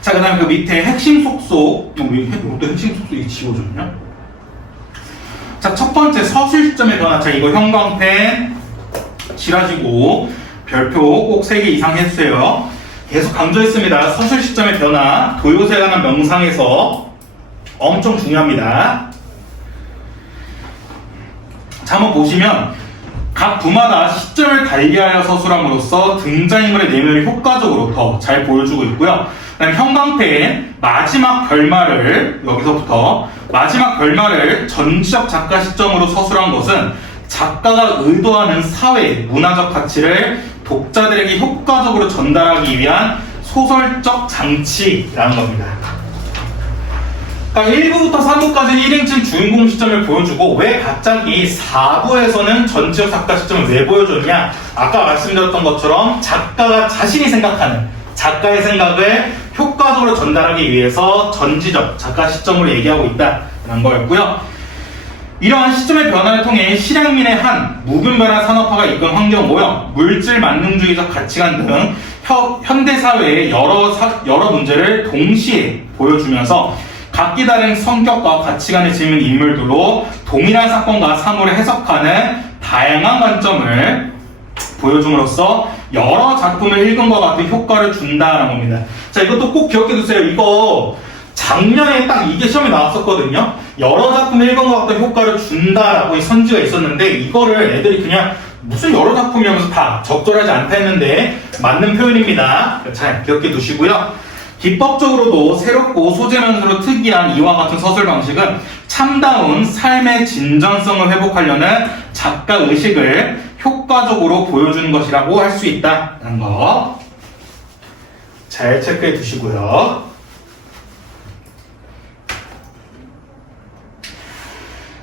자, 그 다음에 그 밑에 핵심 속속. 이것도 핵심 속속이 지워졌냐? 자, 첫 번째 서술 시점의 변화. 자, 이거 형광펜 칠하시고 별표 꼭 3개 이상 해주세요. 계속 강조했습니다. 서술 시점의 변화. 도요새에 관한 명상에서 엄청 중요합니다. 자, 한번 보시면 각 부마다 시점을 달리하여 서술함으로써 등장인물의 내면을 효과적으로 더 잘 보여주고 있고요. 그다음 형광펜 마지막 결말을 여기서부터 마지막 결말을 전지적 작가 시점으로 서술한 것은 작가가 의도하는 사회, 문화적 가치를 독자들에게 효과적으로 전달하기 위한 소설적 장치라는 겁니다. 그러니까 1부부터 3부까지는 1인칭 주인공 시점을 보여주고 왜 갑자기 4부에서는 전지적 작가 시점을 왜 보여줬냐? 아까 말씀드렸던 것처럼 작가가 자신이 생각하는 작가의 생각을 효과적으로 전달하기 위해서 전지적 작가 시점으로 얘기하고 있다는 거였고요. 이러한 시점의 변화를 통해 실향민의 한 무분별한 산업화가 이끈 환경 오염, 물질 만능주의적 가치관 등 현대사회의 여러 문제를 동시에 보여주면서 각기 다른 성격과 가치관을 지닌 인물들로 동일한 사건과 사물을 해석하는 다양한 관점을 보여줌으로써 여러 작품을 읽은 것 같은 효과를 준다는 겁니다. 자, 이것도 꼭 기억해 두세요. 이거 작년에 딱 이게 시험에 나왔었거든요. 여러 작품을 읽은 것 같은 효과를 준다라고 선지가 있었는데 이거를 애들이 그냥 무슨 여러 작품이라면서 다 적절하지 않다 했는데 맞는 표현입니다. 잘 기억해 두시고요. 기법적으로도 새롭고 소재면서로 특이한 이와 같은 서술 방식은 참다운 삶의 진전성을 회복하려는 작가 의식을 효과적으로 보여주는 것이라고 할 수 있다는 거 잘 체크해 두시고요.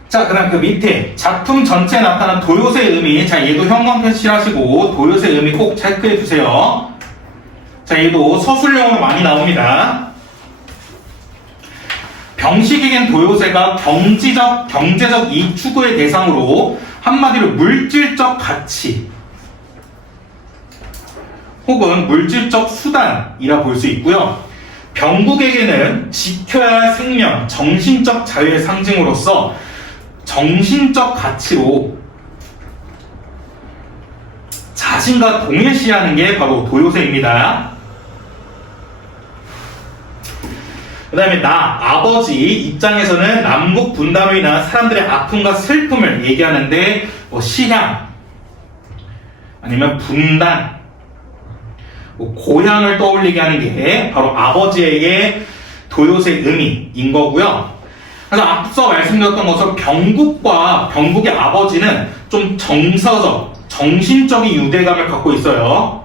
자, 그 다음 그 밑에 작품 전체에 나타난 도요새의 의미. 자, 얘도 형광펜 칠하시고 도요새의 의미 꼭 체크해 두세요. 자, 얘도 서술용으로 많이 나옵니다. 병식에겐 도요새가 경제적 이익 추구의 대상으로 한마디로 물질적 가치 혹은 물질적 수단이라 볼 수 있고요. 병국에게는 지켜야 할 생명, 정신적 자유의 상징으로서 정신적 가치로 자신과 동일시하는 게 바로 도요새입니다. 그 다음에 아버지 입장에서는 남북 분단으로 인한 사람들의 아픔과 슬픔을 얘기하는데 시향 아니면 분단 고향을 떠올리게 하는 게 바로 아버지에게 도요새의 의미인 거고요. 그래서 앞서 말씀드렸던 것처럼 병국의 아버지는 좀 정서적, 정신적인 유대감을 갖고 있어요.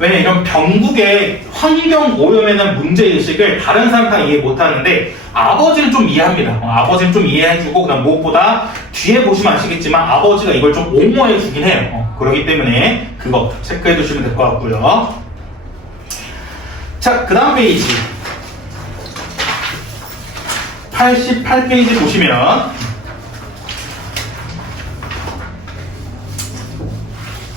왜냐면 이런 병국의 환경 오염에는 문제의식을 다른 사람 다 이해 못하는데 아버지는 좀 이해합니다. 아버지는 좀 이해해주고 그다음 무엇보다 뒤에 보시면 아시겠지만 아버지가 이걸 좀 옹호해주긴 해요. 그렇기 때문에 그거 체크해두시면 될 것 같고요. 자, 그 다음 페이지 88페이지 보시면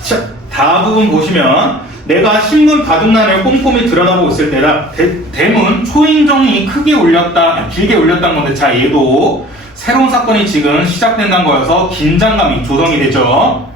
자, 다부분 보시면 내가 신문 바둑난을 꼼꼼히 들여다보고 있을 때라 대문 초인종이 길게 울렸다는 건데 자, 얘도 새로운 사건이 지금 시작된다는 거여서 긴장감이 조성이 되죠.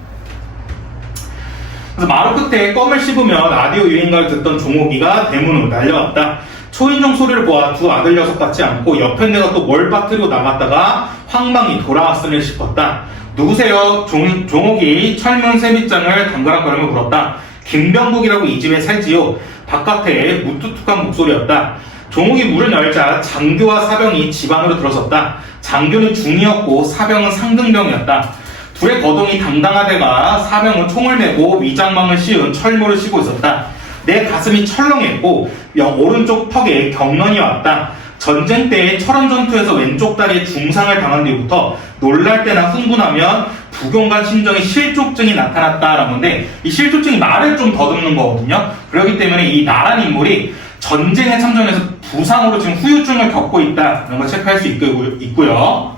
그래서 마루 끝에 껌을 씹으며 라디오 유행가를 듣던 종옥이가 대문으로 달려왔다. 초인종 소리를 보아 두 아들 녀석 같지 않고 옆에 내가 또 뭘 빠뜨리고 나갔다가 황방이 돌아왔으면 싶었다. 누구세요? 종옥이 철문 세빗장을 당그락거리며 물었다. 김병국이라고 이 집에 살지요. 바깥에 무뚝뚝한 목소리였다. 종옥이 문을 열자 장교와 사병이 집 안으로 들어섰다. 장교는 중이었고 사병은 상등병이었다. 둘의 거동이 당당하다가 사병은 총을 메고 위장망을 씌운 철모를 씌고 있었다. 내 가슴이 철렁했고 오른쪽 턱에 경련이 왔다. 전쟁 때 철원 전투에서 왼쪽 다리에 중상을 당한 뒤부터 놀랄 때나 흥분하면 부경간 심정에 실족증이 나타났다라는 건데 이 실족증이 말을 좀 더듬는 거거든요. 그렇기 때문에 이 나란 인물이 전쟁에 참전해서 부상으로 지금 후유증을 겪고 있다는 걸 체크할 수 있고요.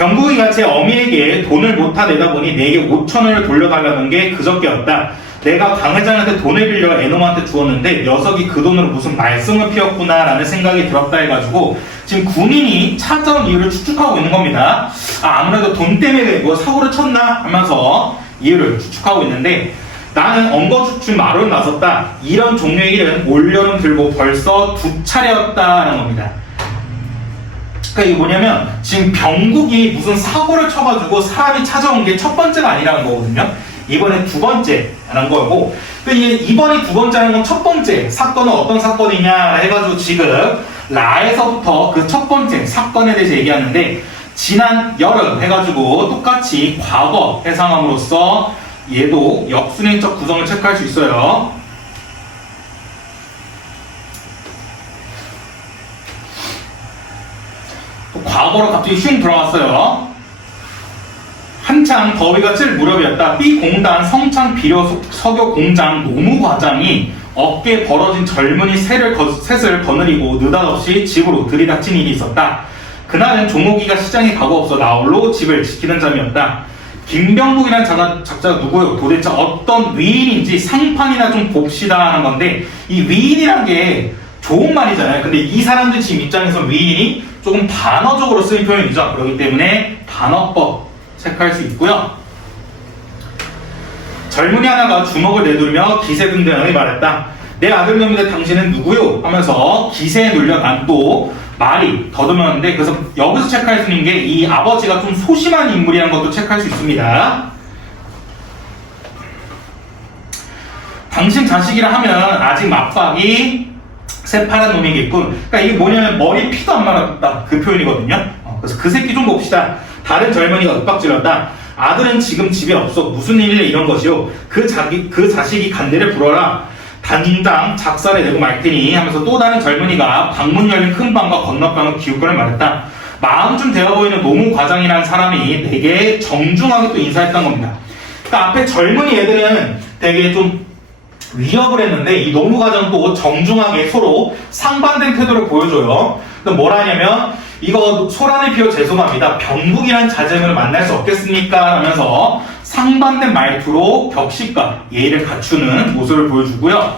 병국이가 제 어미에게 돈을 못타 내다 보니 내게 5,000원을 돌려달라는 게 그저께였다. 내가 강 회장한테 돈을 빌려 애놈한테 주었는데 녀석이 그 돈으로 무슨 말썽을 피웠구나 라는 생각이 들었다 해가지고 지금 군인이 찾아온 이유를 추측하고 있는 겁니다. 아무래도 돈 때문에 뭐 사고를 쳤나 하면서 이유를 추측하고 있는데, 나는 엉거주춤 마루를 나섰다. 이런 종류의 일은 올여름 들고 벌써 2차례였다라는 겁니다. 그러니까 이게 뭐냐면 지금 병국이 무슨 사고를 쳐가지고 사람이 찾아온 게 첫 번째가 아니라는 거거든요. 이번에 두 번째라는 거고, 이번이 두 번째라는 건 첫 번째 사건은 어떤 사건이냐 해가지고 지금 라에서부터 그 첫 번째 사건에 대해서 얘기하는데, 지난 여름 해가지고 똑같이 과거 해상함으로써 얘도 역순행적 구성을 체크할 수 있어요. 또 과거로 갑자기 슝 들어갔어요. 한창 더위가 칠 무렵이었다. B 공단 성창 비료 석유 공장 노무 과장이 어깨에 벌어진 젊은이 셋을 거느리고 느닷없이 집으로 들이닥친 일이 있었다. 그날은 종옥이가 시장에 가고 없어 나홀로 집을 지키는 잠이었다. 김병국이라는 작자가 누구요? 도대체 어떤 위인인지 상판이나 좀 봅시다 하는 건데, 이 위인이란 게 좋은 말이잖아요. 근데 이 사람들 지금 입장에서 위인이 조금 반어적으로 쓰인 표현이죠. 그렇기 때문에 반어법 체크할 수 있고요. 젊은이 하나가 주먹을 내돌며 기세등등하게 말했다. 내 아들놈인데 당신은 누구요? 하면서 기세에 눌려 난 또 말이 더듬었는데, 그래서 여기서 체크할 수 있는 게 이 아버지가 좀 소심한 인물이라는 것도 체크할 수 있습니다. 당신 자식이라 하면 아직 맞박이 새파란 놈이겠군. 그러니까 이게 뭐냐면 머리 피도 안 말았다 그 표현이거든요. 그래서 그 새끼 좀 봅시다. 다른 젊은이가 윽박질렀다. 아들은 지금 집에 없어. 무슨 일이래 이런 것이요. 그 자식이 간대를 불어라. 당장 작살을 내고 말 테니 하면서 또 다른 젊은이가 방문 열린 큰 방과 건너방을 기웃거려 말했다. 마음 좀 되어 보이는 노무 과장이라는 사람이 되게 정중하게 또 인사했던 겁니다. 그러니까 앞에 젊은이 애들은 되게 좀 위협을 했는데, 이 노무 과장은 또 정중하게 서로 상반된 태도를 보여줘요. 뭐라 하냐면, 이거 소란을 피워 죄송합니다. 병국이란 자쟁을 만날 수 없겠습니까? 하면서 상반된 말투로 격식과 예의를 갖추는 모습을 보여주고요.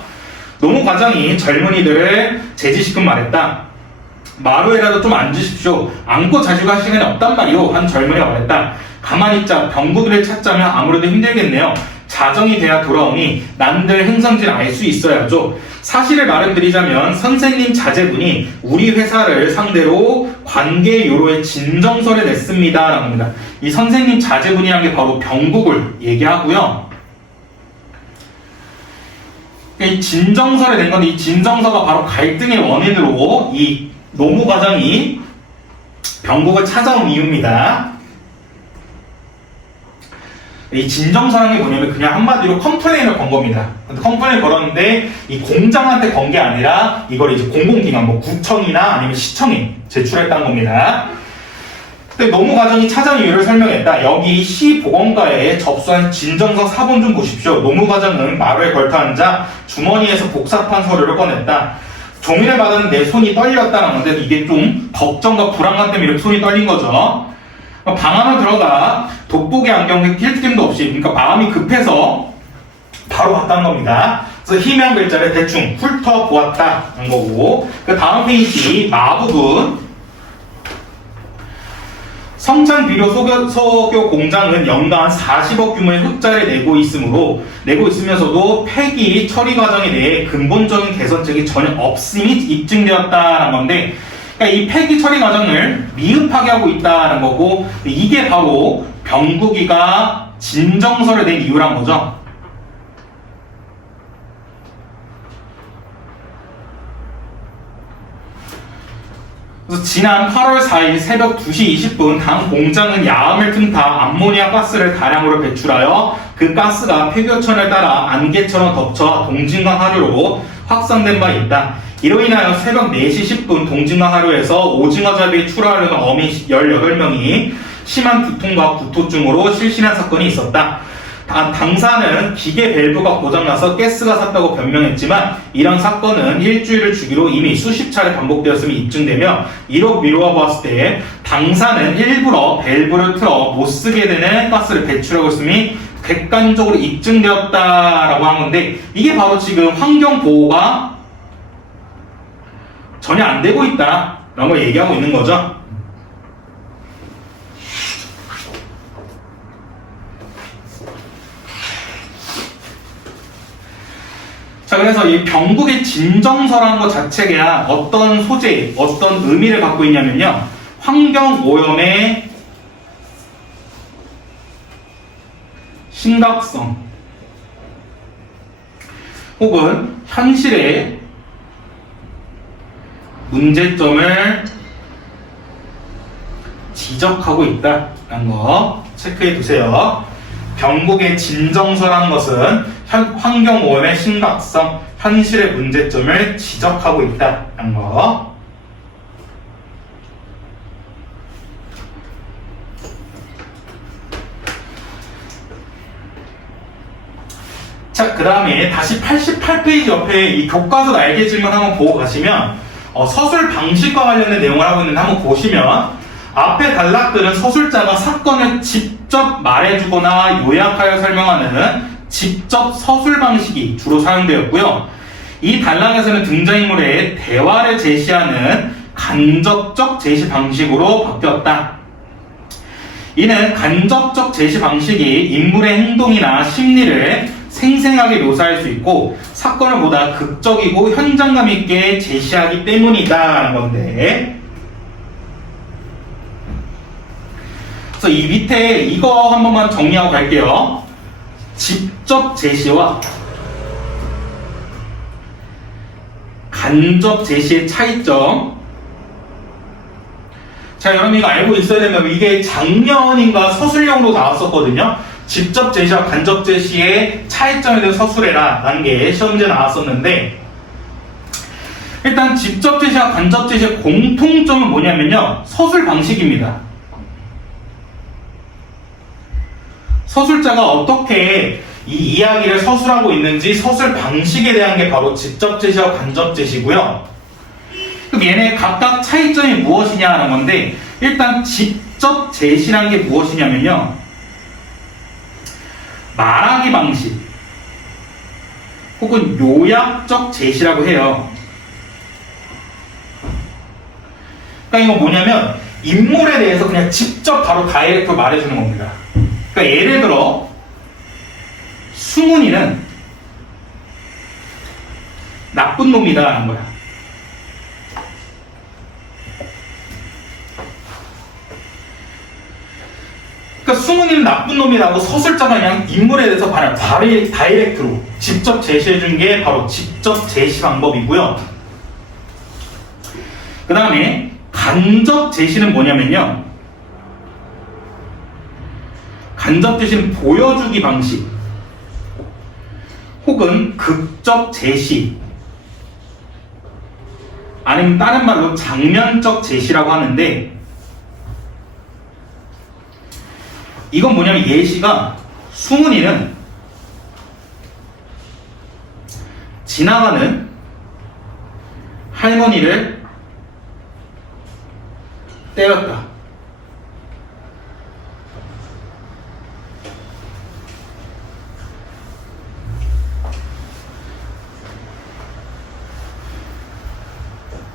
노무 과장이 젊은이들을 제지시킨 말했다. 마루에라도 좀 앉으십시오. 앉고 자시고 할 시간이 없단 말이오. 한 젊은이가 말했다. 가만히 있자. 병국이를 찾자면 아무래도 힘들겠네요. 자정이 돼야 돌아오니 난들 행선지를 알 수 있어야죠. 사실을 말씀드리자면 선생님 자제분이 우리 회사를 상대로 관계 요로의 진정서를 냈습니다. 라고 합니다. 이 선생님 자제분이라는 게 바로 병국을 얘기하고요. 이 진정서를 낸 건데, 이 진정서가 바로 갈등의 원인으로 이 노무 과장이 병국을 찾아온 이유입니다. 이 진정서라는 게 뭐냐면 그냥 한마디로 컴플레인을 건 겁니다. 컴플레인 걸었는데 이 공장한테 건 게 아니라 이걸 이제 공공기관, 뭐 구청이나 아니면 시청에 제출했다는 겁니다. 근데 노무 과장이 찾아온 이유를 설명했다. 여기 시보건과에 접수한 진정서 사본 좀 보십시오. 노무 과장은 마루에 걸터 앉아 주머니에서 복사판 서류를 꺼냈다. 종이를 받았는데 내 손이 떨렸다는 건데, 이게 좀 걱정과 불안감 때문에 이렇게 손이 떨린 거죠. 방 안으로 들어가 돋보기 안경에 낄틈도 없이, 그러니까 마음이 급해서 바로 봤다는 겁니다. 그래서 희미한 글자를 대충 훑어보았다는 거고, 그 다음 페이지 마부분. 성창 비료 석유 공장은 연간 40억 규모의 흑자를 내고 있으면서도 폐기 처리 과정에 대해 근본적인 개선책이 전혀 없음이 입증되었다는 건데, 그러니까 이 폐기 처리 과정을 미흡하게 하고 있다는 거고, 이게 바로 병국이가 진정서를 낸 이유란 거죠. 그래서 지난 8월 4일 새벽 2시 20분 당 공장은 야암을 틈타 암모니아 가스를 다량으로 배출하여 그 가스가 폐교천을 따라 안개처럼 덮쳐 동진강 하류로 확산된 바 있다. 이로 인하여 새벽 4시 10분 동진강 하류에서 오징어잡이에 출하하려는 어미 18명이 심한 두통과 구토증으로 실신한 사건이 있었다. 당사는 기계 밸브가 고장나서 가스가 샜다고 변명했지만 이런 사건은 일주일을 주기로 이미 수십 차례 반복되었음이 입증되며 이로 미루어 보았을 때 당사는 일부러 밸브를 틀어 못쓰게 되는 가스를 배출하고 있음이 객관적으로 입증되었다라고 한 건데 이게 바로 지금 환경보호가 전혀 안 되고 있다라는 걸 얘기하고 있는 거죠. 자, 그래서 이 병국의 진정서라는 것 자체가 어떤 소재, 어떤 의미를 갖고 있냐면요. 환경오염의 심각성 혹은 현실의 문제점을 지적하고 있다라는 거 체크해 두세요. 병국의 진정서라는 것은 환경오염의 심각성, 현실의 문제점을 지적하고 있다는 거. 자, 그 다음에 다시 88페이지 옆에 이 교과서 날개 질문 한번 보고 가시면 서술 방식과 관련된 내용을 하고 있는데 한번 보시면 앞에 단락들은 서술자가 사건을 직접 말해주거나 요약하여 설명하는 직접 서술 방식이 주로 사용되었고요. 이 단락에서는 등장인물의 대화를 제시하는 간접적 제시 방식으로 바뀌었다. 이는 간접적 제시 방식이 인물의 행동이나 심리를 생생하게 묘사할 수 있고 사건을 보다 극적이고 현장감 있게 제시하기 때문이다라는 건데, 그래서 이 밑에 이거 한 번만 정리하고 갈게요. 직접 제시와 간접 제시의 차이점. 자, 여러분 이거 알고 있어야 되면 이게 작년인가 서술형으로 나왔었거든요. 직접 제시와 간접 제시의 차이점에 대해서 서술해라 라는 게 시험지에 나왔었는데, 일단 직접 제시와 간접 제시의 공통점은 뭐냐면요, 서술 방식입니다. 서술자가 어떻게 이 이야기를 서술하고 있는지 서술 방식에 대한 게 바로 직접 제시와 간접 제시고요. 그럼 얘네 각각 차이점이 무엇이냐 하는 건데, 일단 직접 제시라는 게 무엇이냐면요, 말하기 방식 혹은 요약적 제시라고 해요. 그러니까 이거 뭐냐면 인물에 대해서 그냥 직접 바로 다이렉트로 말해주는 겁니다. 그러니까 예를 들어 승훈이는 나쁜 놈이다 하는 거야. 그러니까 승훈이는 나쁜 놈이라고 서술자가 그냥 인물에 대해서 바로 다이렉트로 직접 제시해준 게 바로 직접 제시 방법이고요. 그 다음에 간접 제시는 뭐냐면요, 간접 제시는 보여주기 방식 혹은 극적 제시 아니면 다른 말로 장면적 제시라고 하는데, 이건 뭐냐면 예시가 승훈이는 지나가는 할머니를 때렸다.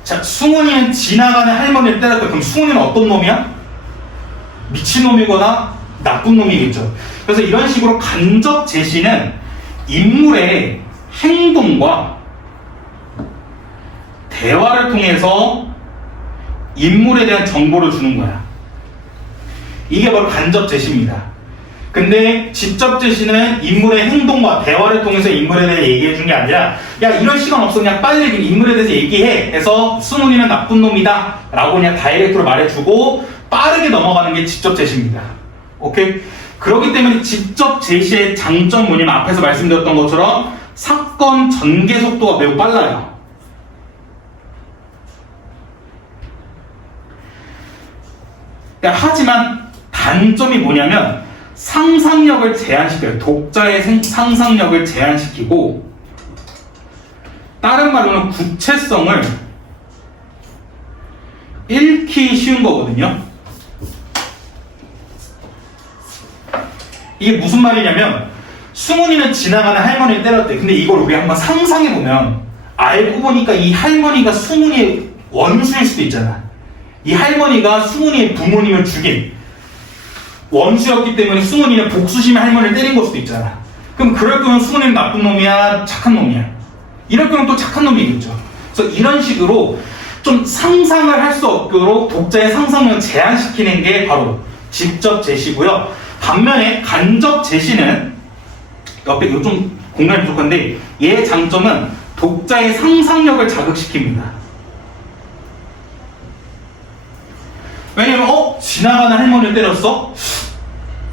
자, 승훈이는 지나가는 할머니를 때렸다. 그럼 승훈이는 어떤 놈이야? 미친놈이거나 나쁜 놈이겠죠. 그래서 이런 식으로 간접 제시는 인물의 행동과 대화를 통해서 인물에 대한 정보를 주는 거야. 이게 바로 간접 제시입니다. 근데 직접 제시는 인물의 행동과 대화를 통해서 인물에 대해 얘기해 준 게 아니라, 야 이런 시간 없어, 그냥 빨리 인물에 대해서 얘기해 해서 승훈이는 나쁜 놈이다 라고 그냥 다이렉트로 말해주고 빠르게 넘어가는 게 직접 제시입니다. 오케이? 그렇기 때문에 직접 제시의 장점은 뭐냐면 앞에서 말씀드렸던 것처럼 사건 전개 속도가 매우 빨라요. 그러니까 하지만 단점이 뭐냐면 상상력을 제한시켜요. 독자의 상상력을 제한시키고, 다른 말로는 구체성을 잃기 쉬운 거거든요. 이게 무슨 말이냐면, 승훈이는 지나가는 할머니를 때렸대. 근데 이걸 우리 한번 상상해보면, 알고 보니까 이 할머니가 승훈이의 원수일 수도 있잖아. 이 할머니가 승훈이의 부모님을 죽인 원수였기 때문에 승훈이는 복수심에 할머니를 때린 걸 수도 있잖아. 그럼 그럴 거면 승훈이는 나쁜 놈이야, 착한 놈이야? 이럴 거면 또 착한 놈이겠죠. 그래서 이런 식으로 좀 상상을 할 수 없도록 독자의 상상력을 제한시키는 게 바로 직접 제시고요. 반면에 간접 제시는, 옆에 이거 좀 공간이 부족한데, 얘의 장점은 독자의 상상력을 자극시킵니다. 왜냐면 지나가는 할머니를 때렸어?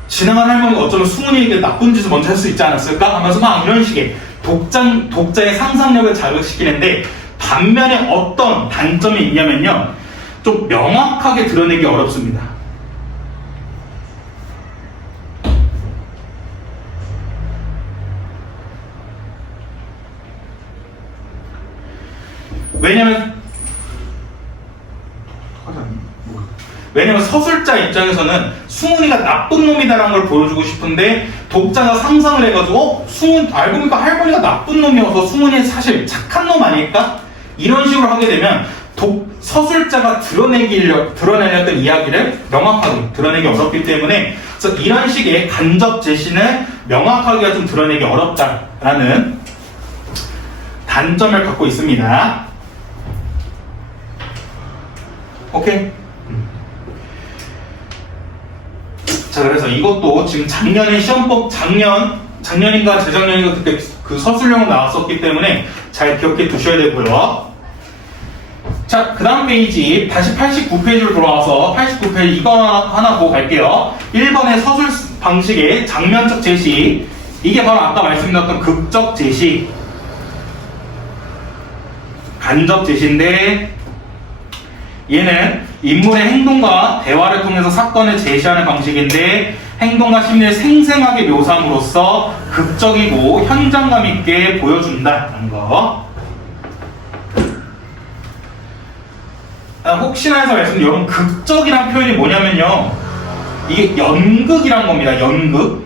지나가는 할머니가 어쩌면 승훈이에게 나쁜 짓을 먼저 할 수 있지 않았을까? 하면서 막 이런 식의 독자의 상상력을 자극시키는데, 반면에 어떤 단점이 있냐면요, 좀 명확하게 드러내기 어렵습니다. 왜냐면 서술자 입장에서는 승훈이가 나쁜 놈이다라는 걸 보여주고 싶은데, 독자가 상상을 해가지고 알고 보니까 할머니가 나쁜 놈이어서 승훈이 사실 착한 놈 아닐까? 이런 식으로 하게 되면 서술자가 드러내려던 이야기를 명확하게 드러내기 어렵기 때문에, 그래서 이런 식의 간접 제시는 명확하게 좀 드러내기 어렵다라는 단점을 갖고 있습니다. 오케이? 자, 그래서 이것도 지금 작년에 시험법, 작년인가 재작년인가 그때 그 서술형으로 나왔었기 때문에 잘 기억해 두셔야 되고요. 자, 그 다음 페이지, 다시 89페이지로 돌아와서 89페이지 이거 하나 보고 갈게요. 1번의 서술 방식의 장면적 제시. 이게 바로 아까 말씀드렸던 극적 제시, 간접 제시인데, 얘는 인물의 행동과 대화를 통해서 사건을 제시하는 방식인데, 행동과 심리를 생생하게 묘사함으로써 극적이고 현장감 있게 보여준다는 거. 혹시나 해서 말씀드리면, 여러분, 극적이란 표현이 뭐냐면요, 이게 연극이란 겁니다. 연극.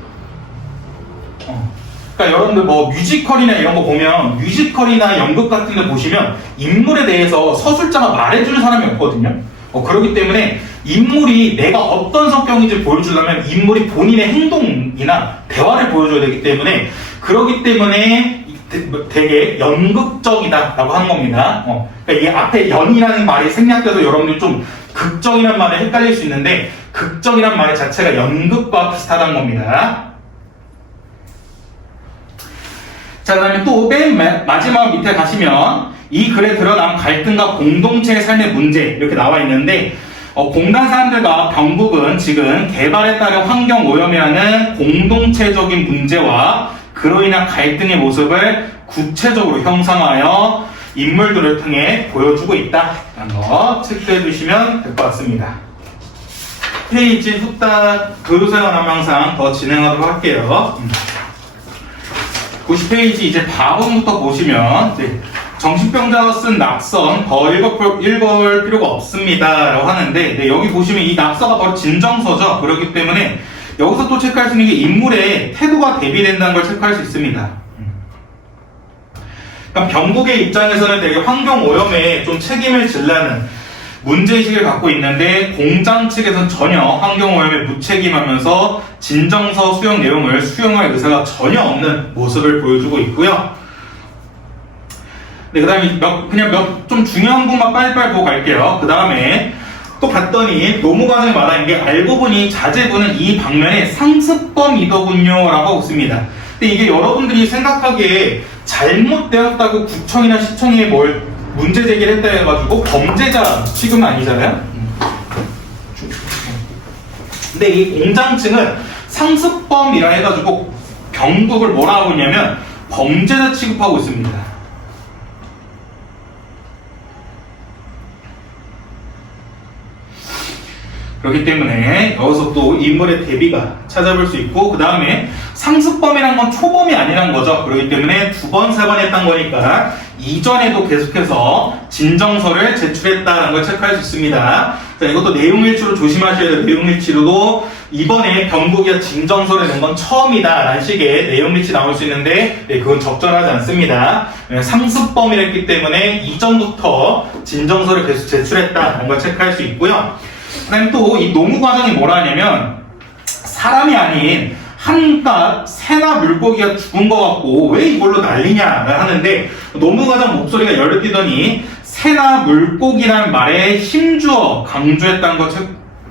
그러니까 여러분들 뭐 뮤지컬이나 이런 거 보면, 뮤지컬이나 연극 같은 데 보시면 인물에 대해서 서술자가 말해주는 사람이 없거든요. 그렇기 때문에 인물이 내가 어떤 성격인지 보여주려면 인물이 본인의 행동이나 대화를 보여줘야 되기 때문에, 그렇기 때문에 되게 연극적이다라고 하는 겁니다. 그러니까 이 앞에 연이라는 말이 생략돼서 여러분들이 좀 극적이라는 말에 헷갈릴 수 있는데, 극적이라는 말 자체가 연극과 비슷하다는 겁니다. 자, 그 다음에 또 맨 마지막 밑에 가시면 이 글에 드러난 갈등과 공동체의 삶의 문제 이렇게 나와 있는데, 공단 사람들과 경북은 지금 개발에 따른 환경 오염이라는 공동체적인 문제와 그로 인한 갈등의 모습을 구체적으로 형상하여 인물들을 통해 보여주고 있다는 거 체크해 주시면 될 것 같습니다. 페이지 후딱 교육생활 항상 더 진행하도록 할게요. 90페이지 이제 바본부터 보시면, 정신병자가 쓴 낙선 더 읽을 필요가 없습니다 라고 하는데, 여기 보시면 이 낙서가 바로 진정서죠. 그렇기 때문에 여기서 또 체크할 수 있는 게 인물의 태도가 대비된다는 걸 체크할 수 있습니다. 그럼 경북의 입장에서는 되게 환경 오염에 좀 책임을 지려는 문제의식을 갖고 있는데, 공장 측에서는 전혀 환경오염에 무책임하면서 진정서 수용 내용을 수용할 의사가 전혀 없는 모습을 보여주고 있고요. 그 다음에 좀 중요한 부분만 빨리빨리 보고 갈게요. 그 다음에 또 봤더니 노무관을 말하는 게, 알고 보니 자제분은 이 방면에 상습범이더군요 라고 하고 있습니다. 근데 이게 여러분들이 생각하기에 잘못되었다고 구청이나 시청에 문제 제기를 했다 해가지고 범죄자 취급은 아니잖아요. 근데 이 공장층은 상습범이라 해가지고 경북을 뭐라 하고 있냐면 범죄자 취급하고 있습니다. 그렇기 때문에 여기서 또 인물의 대비가 찾아볼 수 있고, 그 다음에 상습범이란 건 초범이 아니란 거죠. 그렇기 때문에 두 번, 세 번 했던 거니까 이전에도 계속해서 진정서를 제출했다는 걸 체크할 수 있습니다. 자, 이것도 내용일치로 조심하셔야 돼요. 내용일치로도 이번에 병국이가 진정서를 낸 건 처음이다 라는 식의 내용일치 나올 수 있는데, 네, 그건 적절하지 않습니다. 상습범이랬기 때문에 이전부터 진정서를 계속 제출했다는 걸 체크할 수 있고요. 그 다음에 또 이 노무 과정이 뭐라 하냐면, 사람이 아닌 한낱 새나 물고기가 죽은 것 같고 왜 이걸로 난리냐를 하는데, 노무 과장 목소리가 열을 띄더니 새나 물고기라는 말에 힘주어 강조했다는 것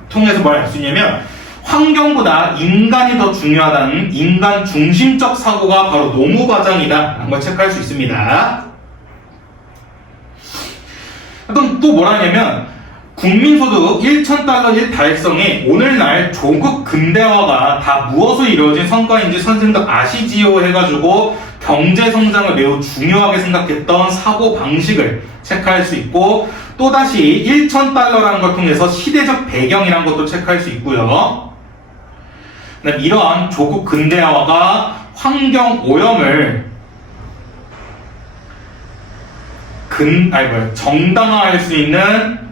통해서 뭘 알 수 있냐면, 환경보다 인간이 더 중요하다는 인간 중심적 사고가 바로 노무 과장이다라는 걸 체크할 수 있습니다. 또 뭐라 하냐면, 국민소득 1,000달러 1달성에 오늘날 조국 근대화가 다 무엇으로 이루어진 성과인지 선생님도 아시지요 해가지고 경제성장을 매우 중요하게 생각했던 사고방식을 체크할 수 있고, 또다시 1,000달러라는 걸 통해서 시대적 배경이라는 것도 체크할 수 있고요. 이러한 조국 근대화가 환경오염을 정당화할 수 있는,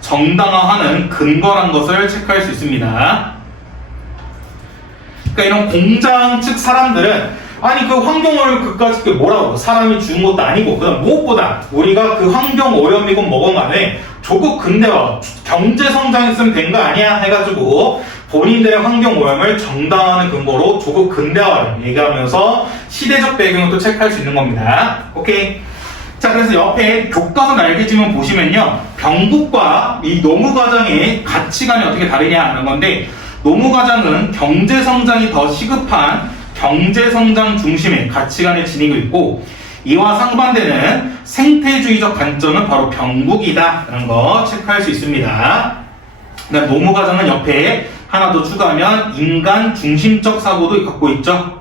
정당화하는 근거란 것을 체크할 수 있습니다. 그러니까 이런 공장 측 사람들은, 아니 그 환경을 그까짓 뭐라고, 사람이 죽은 것도 아니고, 그다음 무엇보다 우리가 그 환경 오염이건 뭐건 간에 조국 근대화, 경제 성장했으면 된 거 아니야 해가지고 본인들의 환경 오염을 정당화하는 근거로 조국 근대화를 얘기하면서 시대적 배경을 또 체크할 수 있는 겁니다. 오케이. 자, 그래서 옆에 교과서 날개지문 보시면요, 병국과 이 노무 과장의 가치관이 어떻게 다르냐 하는 건데, 노무 과장은 경제 성장이 더 시급한 경제 성장 중심의 가치관을 지니고 있고, 이와 상반되는 생태주의적 관점은 바로 병국이다 라는 거 체크할 수 있습니다. 노무 과장은 옆에 하나 더 추가하면 인간 중심적 사고도 갖고 있죠.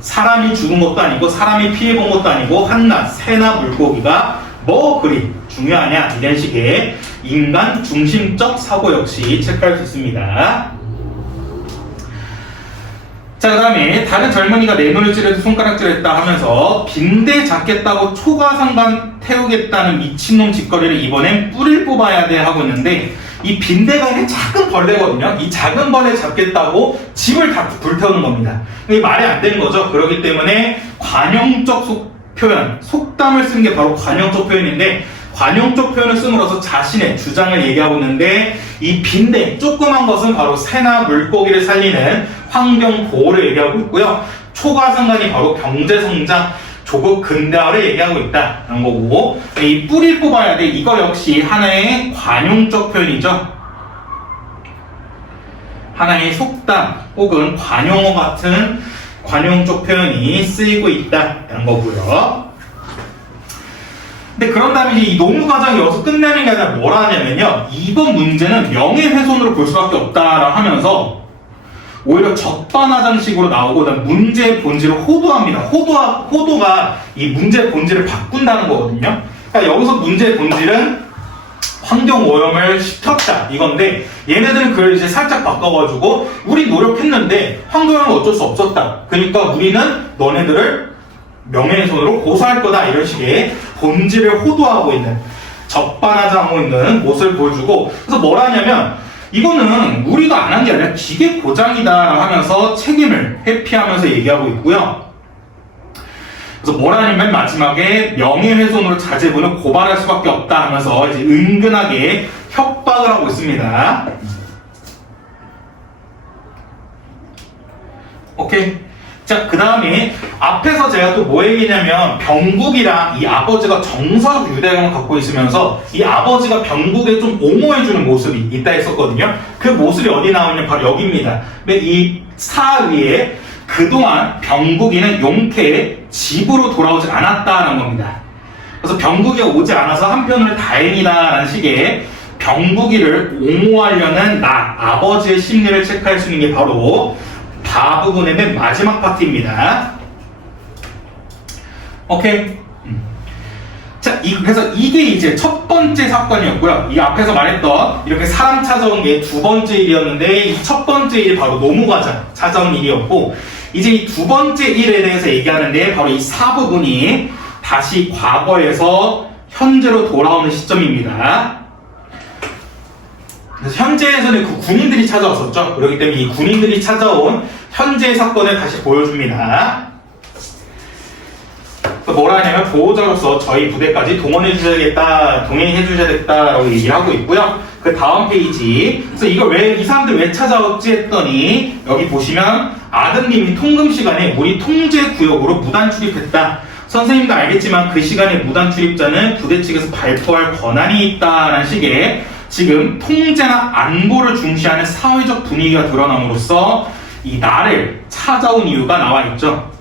사람이 죽은 것도 아니고 사람이 피해본 것도 아니고 한낱 새나 물고기가 뭐 그리 중요하냐, 이런 식의 인간 중심적 사고 역시 체크할 수 있습니다. 자, 그 다음에 다른 젊은이가 내 눈을 찌르도 손가락질했다 하면서 빈대 잡겠다고 초과상관 태우겠다는 미친놈 짓거리를 이번엔 뿌리를 뽑아야 돼 하고 있는데, 이 빈대가 있는 작은 벌레거든요. 이 작은 벌레 잡겠다고 집을 다 불태우는 겁니다. 이게 말이 안 되는 거죠. 그렇기 때문에 관용적 표현, 속담을 쓰는 게 바로 관용적 표현인데, 관용적 표현을 씀으로써 자신의 주장을 얘기하고 있는데, 이 빈대, 조그만 것은 바로 새나 물고기를 살리는 환경 보호를 얘기하고 있고요. 초과상관이 바로 경제성장, 조국 근대화를 얘기하고 있다는 거고, 이 뿌리를 뽑아야 돼, 이거 역시 하나의 관용적 표현이죠. 하나의 속담 혹은 관용어 같은 관용적 표현이 쓰이고 있다는 거고요. 근데 그런 다음에 이 노무 과정이 여기서 끝내는 게 아니라 뭐라 하냐면요, 이번 문제는 명예훼손으로 볼 수밖에 없다라고 하면서 오히려 적반하장식으로 나오고, 그다음 문제의 본질을 호도합니다. 호도가 이 문제의 본질을 바꾼다는 거거든요. 그러니까 여기서 문제의 본질은 환경 오염을 시켰다 이건데, 얘네들은 그걸 이제 살짝 바꿔가지고 우리 노력했는데 환경 오염은 어쩔 수 없었다. 그러니까 우리는 너네들을 명예훼손으로 고소할 거다, 이런 식의 본질을 호도하고 있는, 적반하장하고 있는 모습을 보여주고, 그래서 뭐라 하냐면, 이거는 우리가 안 한 게 아니라 기계 고장이다 하면서 책임을 회피하면서 얘기하고 있고요. 그래서 뭐라 하냐면 맨 마지막에 명예훼손으로 자제분을 고발할 수밖에 없다 하면서 이제 은근하게 협박을 하고 있습니다. 오케이. 자, 그 다음에 앞에서 제가 또 뭐 얘기냐면, 병국이랑 이 아버지가 정서적 유대감을 갖고 있으면서 이 아버지가 병국에 좀 옹호해주는 모습이 있다 했었거든요. 그 모습이 어디 나오냐면 바로 여기입니다. 이 사위에 그동안 병국이는 용케 집으로 돌아오지 않았다는 겁니다. 그래서 병국이가 오지 않아서 한편으로 다행이다라는 식의 병국이를 옹호하려는 아버지의 심리를 체크할 수 있는 게 바로 다 부분의 맨 마지막 파트입니다. 오케이. 자, 그래서 이게 이제 첫 번째 사건이었고요. 이 앞에서 말했던 이렇게 사람 찾아온 게 두 번째 일이었는데 이 첫 번째 일이 바로 노무과장 찾아온 일이었고 이제 이 두 번째 일에 대해서 얘기하는데 바로 이 4부분이 다시 과거에서 현재로 돌아오는 시점입니다. 그래서 현재에서는 그 군인들이 찾아왔었죠. 그렇기 때문에 이 군인들이 찾아온 현재 사건을 다시 보여줍니다. 뭐라 하냐면 보호자로서 저희 부대까지 동원해 주셔야겠다라고 얘기를 하고 있고요. 그 다음 페이지. 그래서 이걸 왜 이 사람들 왜 찾아왔지 했더니 여기 보시면 아드님이 통금 시간에 우리 통제 구역으로 무단 출입했다. 선생님도 알겠지만 그 시간에 무단 출입자는 부대 측에서 발포할 권한이 있다라는 식의 지금 통제나 안보를 중시하는 사회적 분위기가 드러남으로써 이 나를 찾아온 이유가 나와 있죠.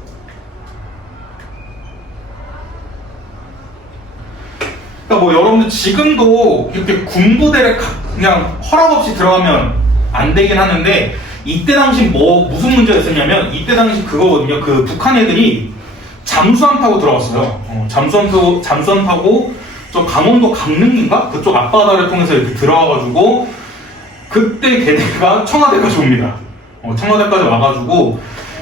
그러니까 뭐 여러분들 지금도 이렇게 군부대를 그냥 허락 없이 들어가면 안 되긴 하는데 이때 당시 무슨 문제가 있었냐면 이때 당시 그거거든요. 그 북한 애들이 잠수함 타고 들어갔어요. 잠수함 타고 저 강원도 강릉인가? 그쪽 앞바다를 통해서 이렇게 들어와가지고 그때 걔네가 청와대까지 옵니다. 청와대까지 와가지고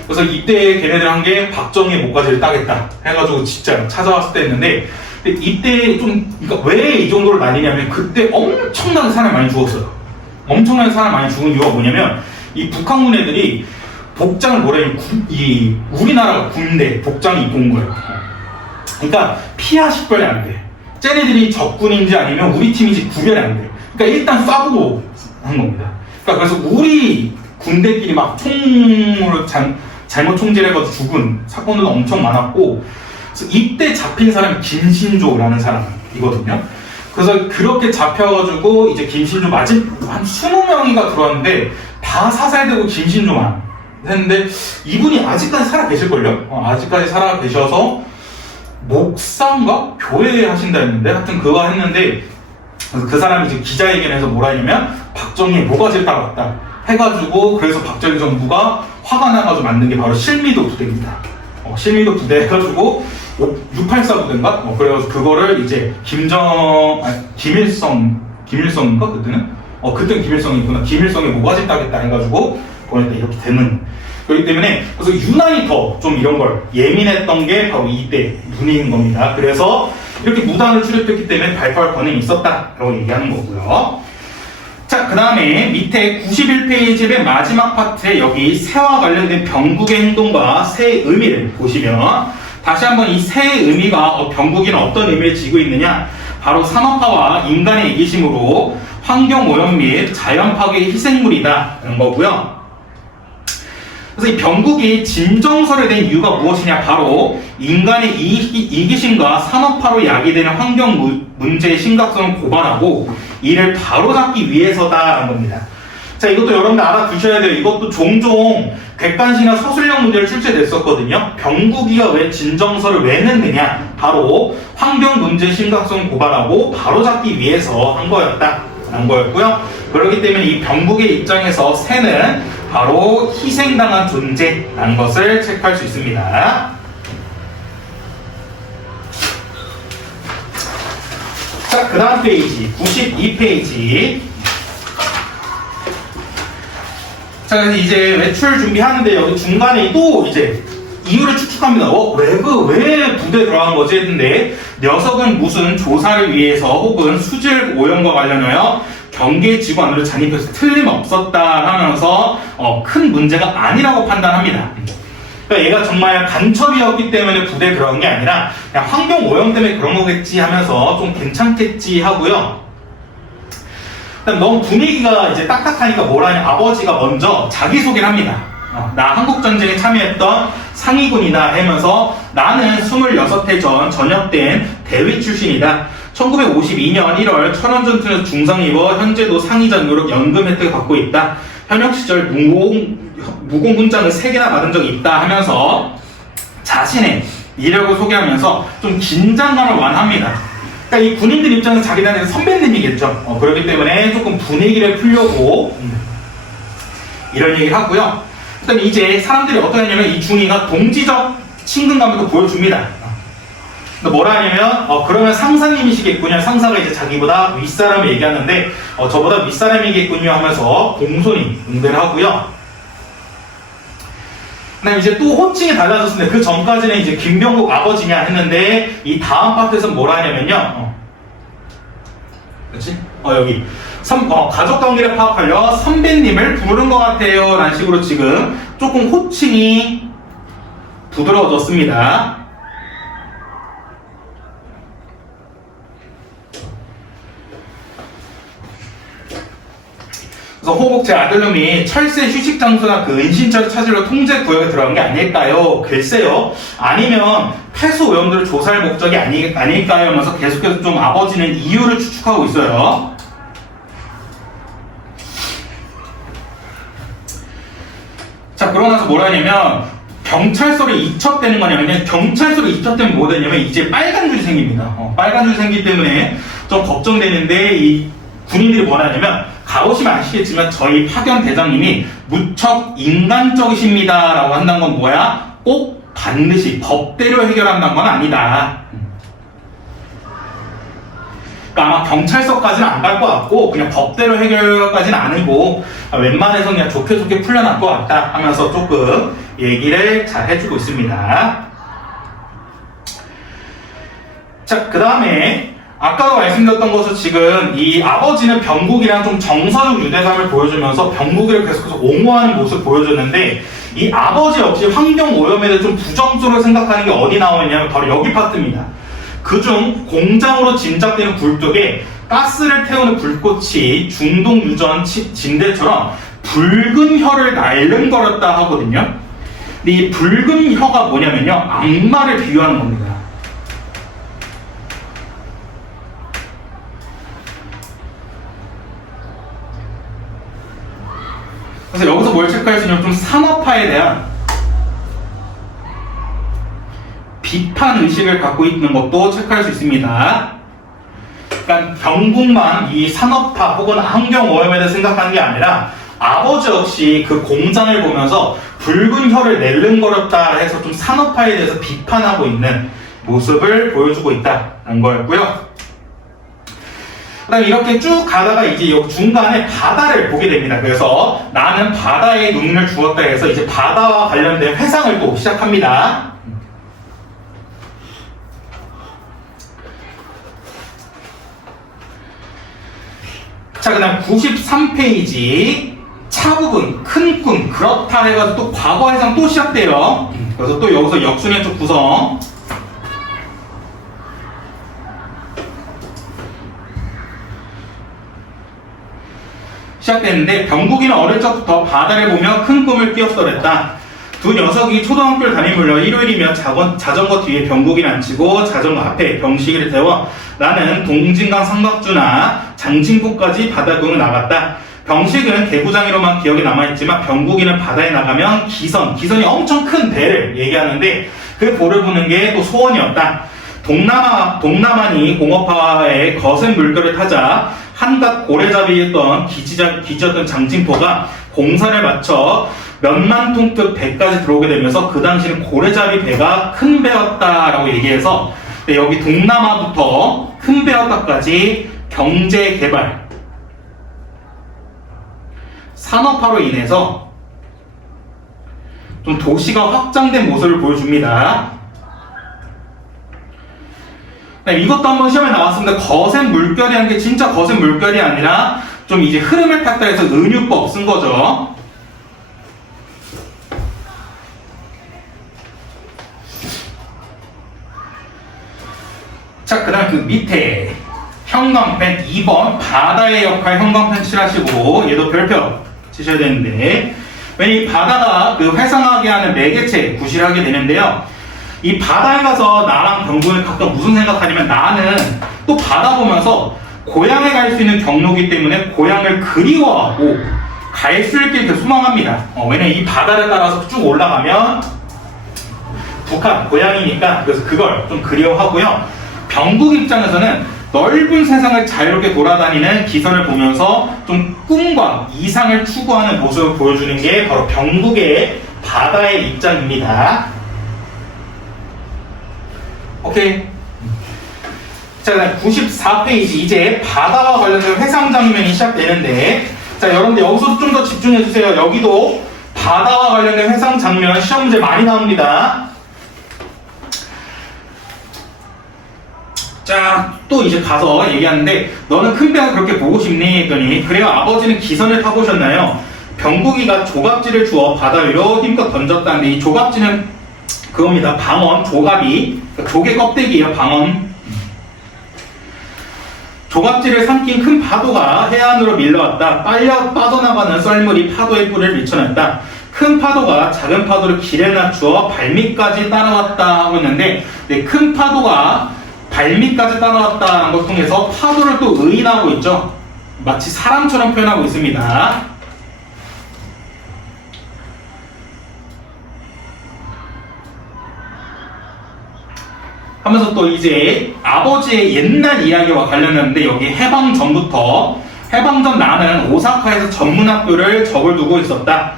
그래서 이때 걔네들 한 게 박정희의 목까지를 따겠다 해가지고 진짜 찾아왔을 때 했는데 이때 그러니까 왜 이 정도로 나뉘냐면 그때 엄청나게 사람이 많이 죽었어요. 엄청나게 사람이 많이 죽은 이유가 뭐냐면 이 북한군 애들이 복장을 이 우리나라 군대 복장이 입고 온 거예요. 그러니까 피하 식별이 안 돼. 쟤네들이 적군인지 아니면 우리 팀인지 구별이 안 돼요. 그러니까 일단 쏴보고 한 겁니다. 그러니까 그래서 우리 군대끼리 막 총으로 잘못 총질을 해가지고 죽은 사건들도 엄청 많았고 그래서 이때 잡힌 사람이 김신조라는 사람이거든요. 그래서 그렇게 잡혀가지고 이제 김신조 한 20명이가 들어왔는데 다 사살되고 김신조만 했는데 이분이 아직까지 살아 계실걸요? 아직까지 살아 계셔서 목사인가? 교회 하신다 했는데 하여튼 그거 했는데 그 사람이 이제 기자회견에서 뭐라 했냐면 박정희의 모가지를 따라갔다 해가지고 그래서 박정희 정부가 화가 나가지고 만든 게 바로 실미도 부대입니다. 실미도 부대 해가지고 684 부대인가? 그래가지고 그거를 이제 김일성인가 그때는? 그때는 김일성이구나. 김일성의 모가지 따겠다 해가지고 보니까 이렇게 되는. 그렇기 때문에 그래서 유난히 더 좀 이런 걸 예민했던 게 바로 이때 분위기인 겁니다. 그래서 이렇게 무단을 출입했기 때문에 발표할 권한이 있었다라고 얘기하는 거고요. 자, 그 다음에 밑에 91페이지 맨 마지막 파트에 여기 새와 관련된 병국의 행동과 새의 의미를 보시면 다시 한번 이 새의 의미가 병국이는 어떤 의미를 지고 있느냐 바로 산업화와 인간의 이기심으로 환경오염 및 자연 파괴의 희생물이다라는 거고요. 그래서 이 병국이 진정설에 된 이유가 무엇이냐 바로 인간의 이기심과 산업화로 야기되는 환경 문제의 심각성을 고발하고 이를 바로잡기 위해서다라는 겁니다. 자, 이것도 여러분들 알아두셔야 돼요. 이것도 종종 객관식이나 서술형 문제를 출제됐었거든요. 병국이가 왜 진정서를 왜 냈느냐 바로 환경 문제의 심각성을 고발하고 바로잡기 위해서 한 거였다라는 거였고요. 그렇기 때문에 이 병국의 입장에서 새는 바로 희생당한 존재라는 것을 체크할 수 있습니다. 자, 그 다음 페이지 92페이지. 자, 그래서 이제 외출 준비하는데 여기 중간에 또 이제 이유를 추측합니다. 왜 부대에 들어간 거지 했는데 녀석은 무슨 조사를 위해서 혹은 수질 오염과 관련하여 경계 지구 안으로 잔입해서 틀림없었다 하면서 큰 문제가 아니라고 판단합니다. 그러니까 얘가 정말 간첩이었기 때문에 부대에 들어간 게 아니라 그냥 환경 오염 때문에 그런 거겠지 하면서 좀 괜찮겠지 하고요. 일단 너무 분위기가 이제 딱딱하니까 뭐라냐 아버지가 먼저 자기소개를 합니다. 나 한국전쟁에 참여했던 상위군이다 하면서 나는 26해 전 전역된 대위 출신이다. 1952년 1월 천안전투에서 중상 입어 현재도 상위전으로 연금 혜택을 받고 있다. 현역 시절 무공 훈장을 3개나 받은 적이 있다 하면서 자신의 이력을 소개하면서 좀 긴장감을 완화합니다. 그러니까 이 군인들 입장에서 자기들한테 선배님이겠죠. 그렇기 때문에 조금 분위기를 풀려고 이런 얘기를 하고요. 그다음에 이제 사람들이 어떻게 하냐면 이 중위가 동지적 친근감을 또 보여줍니다. 뭐라 하냐면 그러면 상사님이시겠군요. 상사가 이제 자기보다 윗사람을 얘기하는데 저보다 윗사람이겠군요 하면서 공손히 응대를 하고요. 그다음에 이제 또 호칭이 달라졌습니다. 그 전까지는 이제 김병국 아버지냐 했는데 이 다음 파트에서 뭐라 하냐면요. 그렇지? 여기 가족 관계를 파악하려 선배님을 부른 것 같아요 라는 식으로 지금 조금 호칭이 부드러워졌습니다. 그래서 호복 제 아들놈이 철새 휴식 장소나 그 은신처를 찾으러 통제 구역에 들어간 게 아닐까요? 글쎄요. 아니면 폐소 오염들을 조사할 목적이 아닐까요? 하면서 계속해서 좀 아버지는 이유를 추측하고 있어요. 자, 그러고 나서 뭐라 하냐면 경찰서를 이첩되는 거냐면 경찰서를 이첩되면 뭐 되냐면 이제 빨간 줄이 생깁니다. 빨간 줄이 생기기 때문에 좀 걱정되는데 이 군인들이 뭐라 하냐면 가보시면 아시겠지만 저희 파견 대장님이 무척 인간적이십니다 라고 한다는 건 뭐야? 꼭 반드시 법대로 해결한다는 건 아니다. 그러니까 아마 경찰서까지는 안 갈 것 같고 그냥 법대로 해결까지는 아니고 웬만해서 그냥 좋게 풀려날 것 같다 하면서 조금 얘기를 잘 해주고 있습니다. 자, 그 다음에 아까도 말씀드렸던 것은 지금 이 아버지는 병국이랑 좀 정서적 유대감을 보여주면서 병국이를 계속해서 옹호하는 모습을 보여줬는데 이 아버지 역시 환경 오염에 대해 좀 부정적으로 생각하는 게 어디 나오느냐면 바로 여기 파트입니다. 그중 공장으로 짐작되는 불 쪽에 가스를 태우는 불꽃이 중동 유전 진대처럼 붉은 혀를 날름거렸다 하거든요. 근데 이 붉은 혀가 뭐냐면요, 악마를 비유하는 겁니다. 그래서 여기서 뭘 체크할 수 있냐면 좀 산업화에 대한 비판 의식을 갖고 있는 것도 체크할 수 있습니다. 그러니까 병국만 이 산업화 혹은 환경 오염에 대해 생각하는 게 아니라 아버지 역시 그 공장을 보면서 붉은 혀를 낼름거렸다 해서 좀 산업화에 대해서 비판하고 있는 모습을 보여주고 있다는 거였고요. 그다음에 이렇게 쭉 가다가 이제 여기 중간에 바다를 보게 됩니다. 그래서 나는 바다에 눈을 주었다 해서 이제 바다와 관련된 회상을 또 시작합니다. 자, 그 다음 93페이지 차 부분, 큰 꿈, 그렇다 해가지고 또 과거 해상 또 시작돼요. 그래서 또 여기서 역순의 쪽 구성. 시작됐는데 병국이는 어릴 적부터 바다를 보며 큰 꿈을 끼었더랬다. 두 녀석이 초등학교를 다니물려 일요일이면 자전거 뒤에 병국이를 앉히고 자전거 앞에 병식이를 태워 나는 동진강 삼각주나 장진포까지 바다 구경을 나갔다. 병식은 개구장이로만 기억에 남아있지만 병국이는 바다에 나가면 기선이 엄청 큰 배를 얘기하는데 그 볼을 보는 게 또 소원이었다. 동남안이 공업화에 거센 물결을 타자 한갓 고래잡이였던 기지였던 장진포가 공사를 마쳐 몇만 톤급 배까지 들어오게 되면서 그 당시는 고래잡이 배가 큰 배였다라고 얘기해서 여기 동남아부터 큰 배였다까지 경제 개발, 산업화로 인해서 좀 도시가 확장된 모습을 보여줍니다. 이것도 한번 시험에 나왔습니다. 거센 물결이라는 게 진짜 거센 물결이 아니라 좀 이제 흐름을 탔다 해서 은유법 쓴 거죠. 자, 그 다음 그 밑에 형광펜 2번 바다의 역할 형광펜 칠하시고 얘도 별표 치셔야 되는데 왜냐면 이 바다가 그 회상하게 하는 매개체 구실하게 되는데요. 이 바다에 가서 나랑 병국이 가끔 무슨 생각하냐면 나는 또 바다 보면서 고향에 갈 수 있는 경로이기 때문에 고향을 그리워하고 갈 수 있게 이렇게 소망합니다. 왜냐면 이 바다를 따라서 쭉 올라가면 북한 고향이니까 그래서 그걸 좀 그리워하고요. 병국 입장에서는 넓은 세상을 자유롭게 돌아다니는 기선을 보면서 좀 꿈과 이상을 추구하는 모습을 보여주는 게 바로 병국의 바다의 입장입니다. 오케이. 자, 그다음 94페이지 이제 바다와 관련된 회상 장면이 시작되는데, 자, 여러분들 여기서 좀 더 집중해 주세요. 여기도 바다와 관련된 회상 장면 시험 문제 많이 나옵니다. 자, 또 이제 가서 얘기하는데, 너는 큰 배가 그렇게 보고 싶니? 했더니, 그래요. 아버지는 기선을 타보셨나요? 병국이가 조갑지를 주어 바다 위로 힘껏 던졌다는데, 이 조갑지는 그겁니다. 방언, 조갑이, 그러니까 조개 껍데기예요. 방언. 조갑지를 삼킨 큰 파도가 해안으로 밀려왔다. 빨려 빠져나가는 썰물이 파도의 뿔을 밀쳐냈다. 큰 파도가 작은 파도를 길에 낮추어 발밑까지 따라왔다 하고 있는데, 네, 큰 파도가 발밑까지 따라왔다는 걸 통해서 파도를 또 의인하고 있죠. 마치 사람처럼 표현하고 있습니다. 하면서 또 이제 아버지의 옛날 이야기와 관련했는데, 여기 해방 전부터, 해방 전 나는 오사카에서 전문학교를 적을 두고 있었다.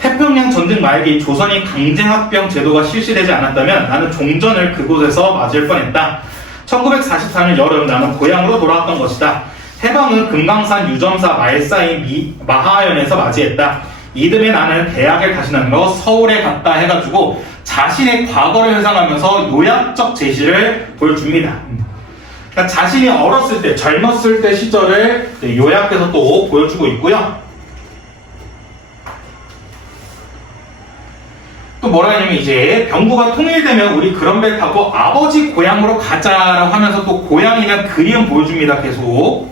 태평양 전쟁 말기 조선이 강제합병 제도가 실시되지 않았다면 나는 종전을 그곳에서 맞을 뻔했다. 1944년 여름 나는 고향으로 돌아왔던 것이다. 해방은 금강산 유점사 말사인 마하연에서 맞이했다. 이듬해 나는 대학을 다니는 거 서울에 갔다 해가지고 자신의 과거를 회상하면서 요약적 제시를 보여줍니다. 그러니까 자신이 어렸을 때, 젊었을 때 시절을 요약해서 또 보여주고 있고요. 또 뭐라 하냐면, 이제 병구가 통일되면 우리 그런 배 타고 아버지 고향으로 가자라고 하면서 또 고향에 대한 그리움 보여줍니다. 계속.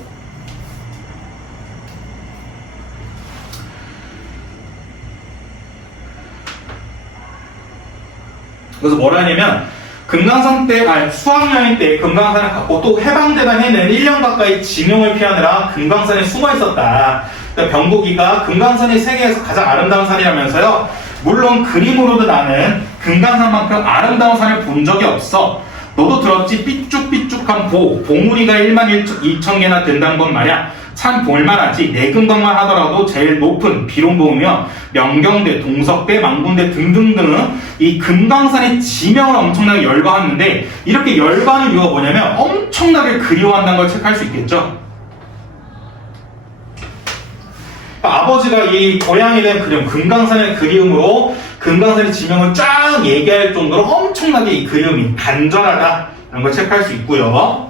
그래서 뭐라 하냐면, 금강산 때, 수학여행 때 금강산을 갔고 또 해방되던 해는 1년 가까이 징용을 피하느라 금강산에 숨어 있었다. 그러니까 병국이가 금강산이 세계에서 가장 아름다운 산이라면서요. 물론 그림으로도 나는 금강산만큼 아름다운 산을 본 적이 없어. 너도 들었지? 삐쭉삐쭉한 봉우리가 1만 2천 개나 된다는 건 말이야. 참 볼만하지. 내금강만 하더라도 제일 높은 비룡봉이며 명경대, 동석대, 망군대 등등등 이 금강산의 지명을 엄청나게 열거하는데, 이렇게 열거하는 이유가 뭐냐면 엄청나게 그리워한다는 걸 체크할 수 있겠죠. 아버지가 이 고향에 대한 그리움, 금강산의 그리움으로 금강산의 지명을 쫙 얘기할 정도로 엄청나게 이 그리움이 간절하다는 걸 체크할 수 있고요.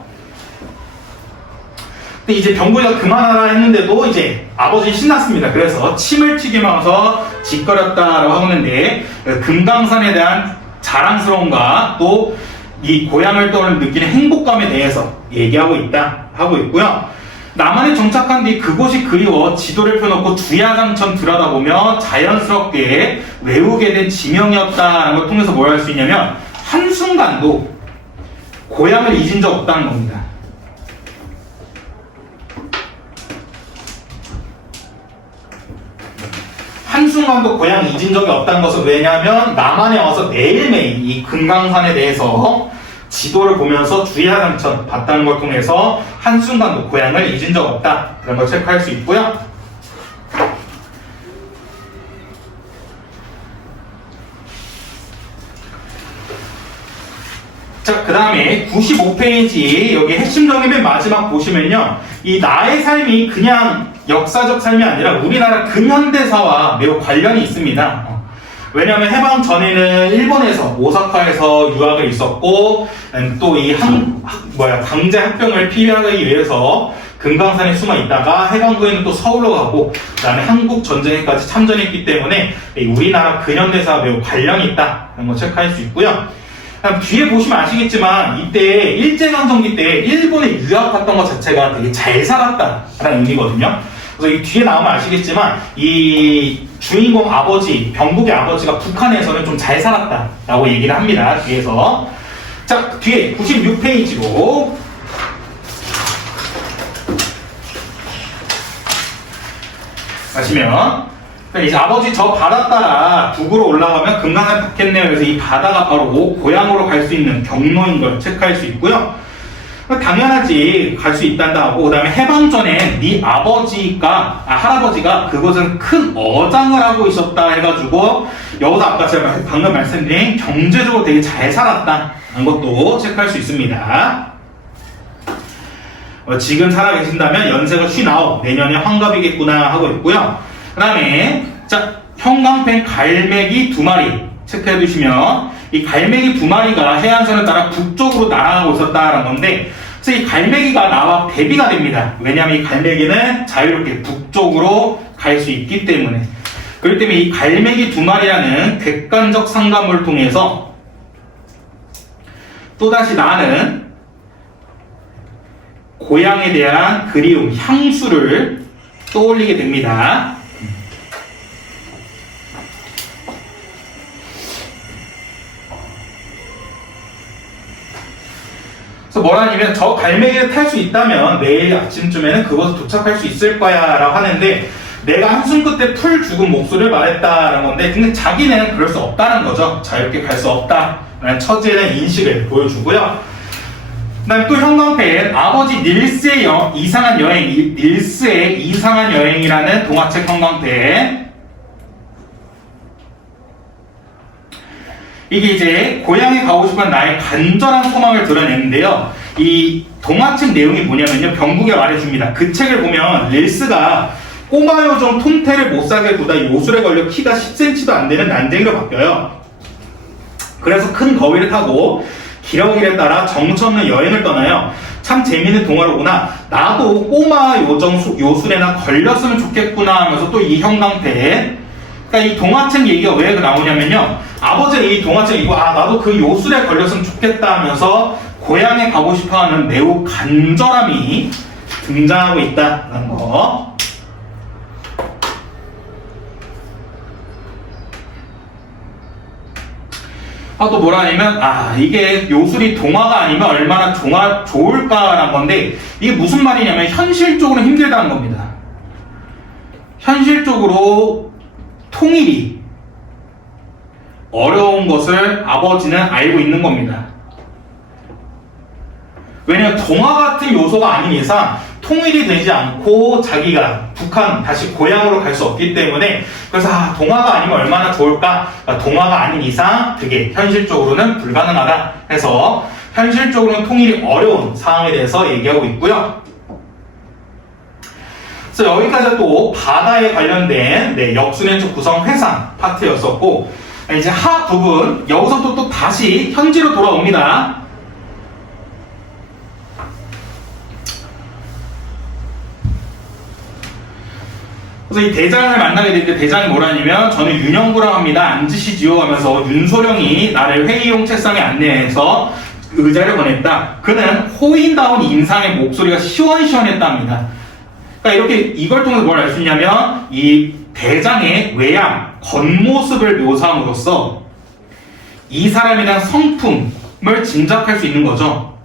근데 이제 병구이가 그만하라 했는데도 이제 아버지 신났습니다. 그래서 침을 튀기면서 짓거렸다라고 하는데, 금강산에 대한 자랑스러움과 또 이 고향을 떠올리는 느끼는 행복감에 대해서 얘기하고 있다 하고 있고요. 남한에 정착한 뒤 그곳이 그리워 지도를 펴놓고 주야장천 들여다보며 자연스럽게 외우게 된 지명이었다는 걸 통해서 뭘 할 수 있냐면, 한순간도 고향을 잊은 적 없다는 겁니다. 한순간도 고향 잊은 적이 없다는 것은, 왜냐하면 남한에 와서 매일매일 이 금강산에 대해서 지도를 보면서 주야장천 봤다는 걸 통해서 한순간도 고향을 잊은 적 없다, 그런 걸 체크할 수 있고요. 자, 그 다음에 95페이지 여기 핵심적인 맨 마지막 보시면요, 이 나의 삶이 그냥 역사적 삶이 아니라 우리나라 근현대사와 매우 관련이 있습니다. 왜냐하면 해방 전에는 일본에서 오사카에서 유학을 있었고, 또 이 강제 합병을 피하기 위해서 금강산에 숨어 있다가 해방 후에는 또 서울로 가고, 그다음에 한국 전쟁에까지 참전했기 때문에 우리나라 근현대사와 매우 관련이 있다는 거 체크할 수 있고요. 뒤에 보시면 아시겠지만 이때 일제강점기 때 일본에 유학 갔던 것 자체가 되게 잘 살았다라는 의미거든요. 그래서 이 뒤에 나오면 아시겠지만 이 주인공 아버지, 병국의 아버지가 북한에서는 좀 잘 살았다라고 얘기를 합니다. 뒤에서. 자, 뒤에 96페이지로 가시면, 이제 아버지 저 바다 따라 북으로 올라가면 금강산 닿겠네요. 그래서 이 바다가 바로 고향으로 갈 수 있는 경로인 걸 체크할 수 있고요. 당연하지, 갈 수 있단다 하고, 그 다음에 해방 전에 네 할아버지가 그곳은 큰 어장을 하고 있었다 해가지고, 여기서 아까 제가 방금 말씀드린 경제적으로 되게 잘 살았다는 것도 체크할 수 있습니다. 지금 살아계신다면 연세가 59, 내년에 환갑이겠구나 하고 있고요. 그 다음에 자, 형광펜 갈매기 2마리 체크해 두시면 이 갈매기 2마리가 해안선을 따라 북쪽으로 날아가고 있었다라는 건데, 그래서 이 갈매기가 나와 대비가 됩니다. 왜냐하면 이 갈매기는 자유롭게 북쪽으로 갈 수 있기 때문에. 그렇기 때문에 이 갈매기 2마리라는 객관적 상관물을 통해서 또다시 나는 고향에 대한 그리움, 향수를 떠올리게 됩니다. 그래서 뭐라냐면 저 갈매기를 탈 수 있다면 내일 아침쯤에는 그곳에 도착할 수 있을 거야 라고 하는데, 내가 한숨 끝에 풀 죽은 목소리를 말했다라는 건데, 근데 자기는 그럴 수 없다는 거죠. 자유롭게 갈 수 없다라는 처지에 대한 인식을 보여주고요. 그 다음에 또 형광펜 아버지 닐스의 이상한 여행, 닐스의 이상한 여행이라는 동화책 형광펜. 이게 이제 고향에 가고 싶은 나의 간절한 소망을 드러내는데요. 이 동화책 내용이 뭐냐면요, 병국에 말해줍니다. 그 책을 보면 릴스가 꼬마 요정 톰태를 못살게 두다 요술에 걸려 키가 10cm도 안 되는 난쟁이로 바뀌어요. 그래서 큰 거위를 타고 기러기를 따라 정처 없는 여행을 떠나요. 참 재미있는 동화로구나. 나도 꼬마 요정 요술에나 걸렸으면 좋겠구나 하면서 또 이 형광펜. 그러니까 이 동화책 얘기가 왜 나오냐면요, 아버지가 이 동화책 읽고 나도 그 요술에 걸렸으면 좋겠다 하면서 고향에 가고 싶어하는 매우 간절함이 등장하고 있다는 거. 또 뭐라 하냐면, 이게 요술이 동화가 아니면 얼마나 좋을까라는 건데, 이게 무슨 말이냐면 현실적으로 힘들다는 겁니다. 현실적으로 통일이 어려운 것을 아버지는 알고 있는 겁니다. 왜냐하면 동화 같은 요소가 아닌 이상 통일이 되지 않고 자기가 북한 다시 고향으로 갈 수 없기 때문에, 그래서 동화가 아니면 얼마나 좋을까, 동화가 아닌 이상 그게 현실적으로는 불가능하다 해서 현실적으로는 통일이 어려운 상황에 대해서 얘기하고 있고요. 그래서 여기까지 또 바다에 관련된 역순연적 구성 회상 파트였었고, 이제 하 부분 여기서 또 다시 현지로 돌아옵니다. 그래서 이 대장을 만나게 되는데, 대장이 뭐라냐면 저는 윤영구라고 합니다. 앉으시지요 하면서 윤소령이 나를 회의용 책상에 안내해서 의자를 보냈다. 그는 호인다운 인상의 목소리가 시원시원했답니다. 그러니까 이렇게 이걸 통해서 뭘 알 수 있냐면, 이 대장의 외양, 겉모습을 묘사함으로써 이 사람에 대한 성품을 짐작할 수 있는 거죠.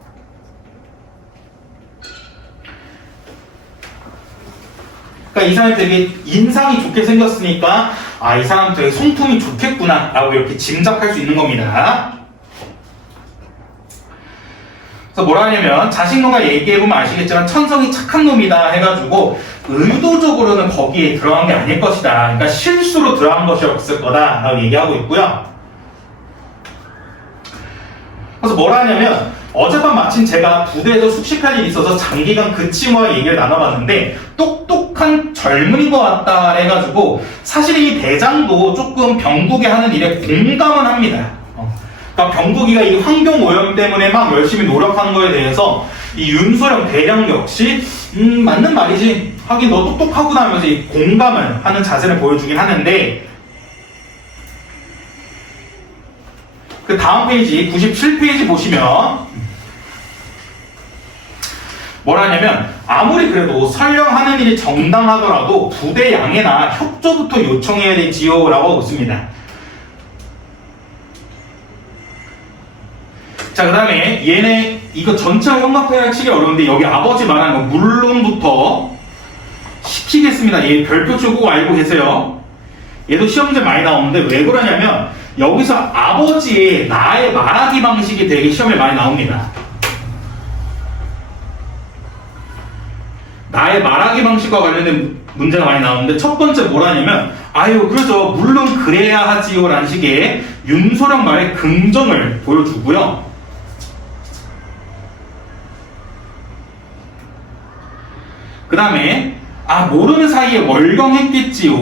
그러니까 이 사람이 되게 인상이 좋게 생겼으니까 이 사람 되게 성품이 좋겠구나 라고 이렇게 짐작할 수 있는 겁니다. 그래서 뭐라 하냐면, 자식놈과 얘기해보면 아시겠지만 천성이 착한 놈이다 해가지고 의도적으로는 거기에 들어간 게 아닐 것이다, 그러니까 실수로 들어간 것이 없을 거다 라고 얘기하고 있고요. 그래서 뭐라 하냐면, 어젯밤 마침 제가 부대에서 숙식할 일이 있어서 장기간 그 친구와 얘기를 나눠봤는데 똑똑한 젊은인 것 같다 해가지고, 사실 이 대장도 조금 병국이 하는 일에 공감은 합니다. 그러니까 병국이가 이 환경오염 때문에 막 열심히 노력하는 거에 대해서 이 윤소령 대장 역시 맞는 말이지, 하긴 너 똑똑하구나 하면서 이 공감을 하는 자세를 보여주긴 하는데, 그 다음 페이지 97페이지 보시면 뭐라 하냐면, 아무리 그래도 설령 하는 일이 정당하더라도 부대 양해나 협조부터 요청해야 되지요 라고 하고 있습니다. 자, 그 다음에 얘네 이거 전체 형광펜을 치기 어려운데, 여기 아버지 말하는 거 물론부터 시키겠습니다. 얘 별표 주고 알고 계세요. 얘도 시험제 많이 나오는데 왜 그러냐면, 여기서 아버지의 나의 말하기 방식이 되게 시험에 많이 나옵니다. 나의 말하기 방식과 관련된 문제가 많이 나오는데, 첫 번째 뭐라냐면, 그래서 물론 그래야 하지요 라는 식의 윤소령 말의 긍정을 보여주고요. 그 다음에 모르는 사이에 월경했겠지요.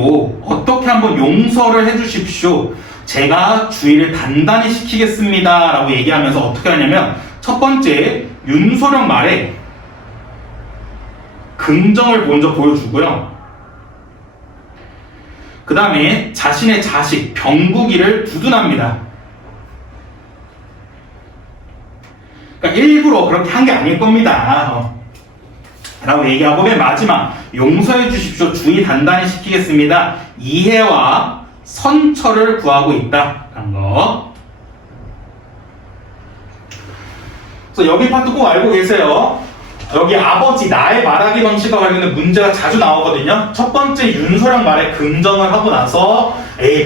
어떻게 한번 용서를 해주십시오. 제가 주의를 단단히 시키겠습니다. 라고 얘기하면서 어떻게 하냐면 첫 번째 윤소령 말에 긍정을 먼저 보여주고요. 그 다음에 자신의 자식 병국이를 두둔합니다. 그러니까 일부러 그렇게 한 게 아닐 겁니다. 라고 얘기하고 맨 마지막 용서해 주십시오. 주의 단단히 시키겠습니다. 이해와 선처를 구하고 있다. 라는 거. 그래서 여기 파트 꼭 알고 계세요. 여기 아버지 나의 말하기 방식과 관련된 문제가 자주 나오거든요. 첫 번째 윤소령 말에 긍정을 하고 나서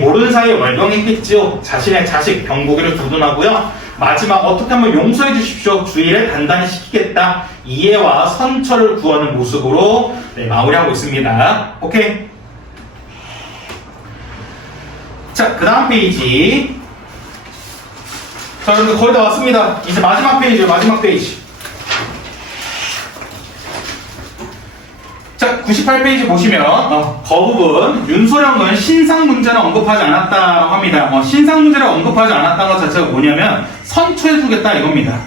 모르는 사이에 월경했겠지요. 자신의 자식 병국이를 두둔하고요. 마지막 어떻게 하면 용서해 주십시오. 주의를 단단히 시키겠다. 이해와 선처를 구하는 모습으로 마무리하고 있습니다. 오케이. 자, 그 다음 페이지. 자, 여러분들 거의 다 왔습니다. 이제 마지막 페이지요. 마지막 페이지. 자, 98페이지 보시면 거 부분 윤소령은 신상 문제는 언급하지 않았다고 합니다. 신상 문제를 언급하지 않았다는 것 자체가 뭐냐면 선처해주겠다 이겁니다.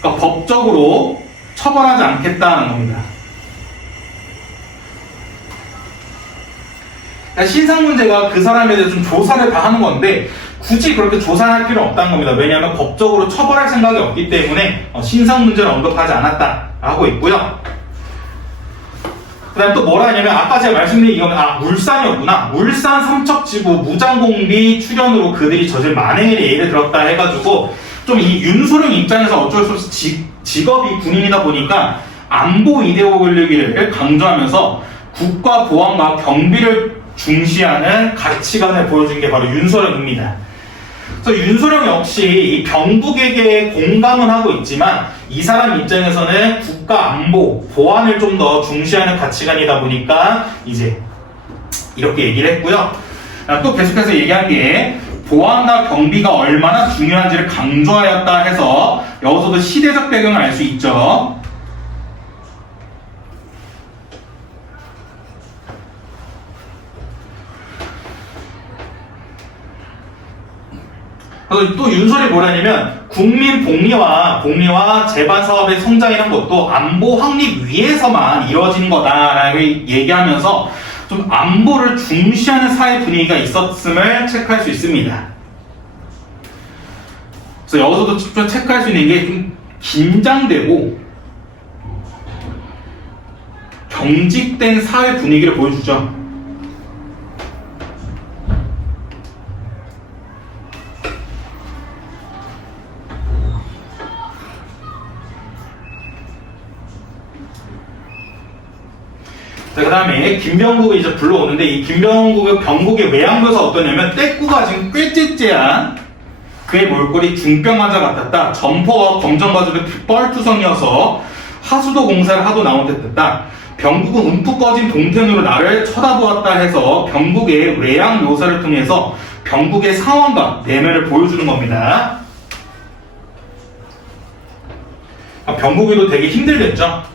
그러니까 법적으로 처벌하지 않겠다는 겁니다. 그러니까 신상 문제가 그 사람에 대해서 좀 조사를 다 하는 건데 굳이 그렇게 조사할 필요는 없다는 겁니다. 왜냐하면 법적으로 처벌할 생각이 없기 때문에 신상 문제를 언급하지 않았다 하고 있고요. 그 다음에 또 뭐라 하냐면 아까 제가 말씀드린 이거는 울산이었구나. 울산 삼척지구 무장공비 출연으로 그들이 저질 만행의 예를 들었다 해가지고 좀 이 윤소령 입장에서 어쩔 수 없이 직업이 군인이다 보니까 안보 이데올로기를 강조하면서 국가 보안과 경비를 중시하는 가치관을 보여준 게 바로 윤소령입니다. 그래서 윤소령 역시 이 병국에게 공감은 하고 있지만 이 사람 입장에서는 국가 안보, 보안을 좀 더 중시하는 가치관이다 보니까 이제 이렇게 얘기를 했고요. 또 계속해서 얘기한 게 보안과 경비가 얼마나 중요한지를 강조하였다 해서 여기서도 시대적 배경을 알 수 있죠. 그래서 또 윤소령이 뭐라냐면 국민 복리와 재반 사업의 성장이라는 것도 안보 확립 위해서만 이루어지는 거다라고 얘기하면서 좀 안보를 중시하는 사회 분위기가 있었음을 체크할 수 있습니다. 그래서 여기서도 직접 체크할 수 있는 게 좀 긴장되고 경직된 사회 분위기를 보여주죠. 그 다음에 김병국을 이제 불러오는데 이 병국의 외양묘사 어떠냐면 떼꾸가 지금 꾀째째한 그의 몰골이 중병 환자 같았다. 점포와 검정가죽의 뻘투성이어서 하수도 공사를 하도 나온 듯했다. 병국은 움푹 꺼진 동태눈으로 나를 쳐다보았다 해서 병국의 외양 묘사를 통해서 병국의 상황과 내면을 보여주는 겁니다. 병국이도 되게 힘들겠죠.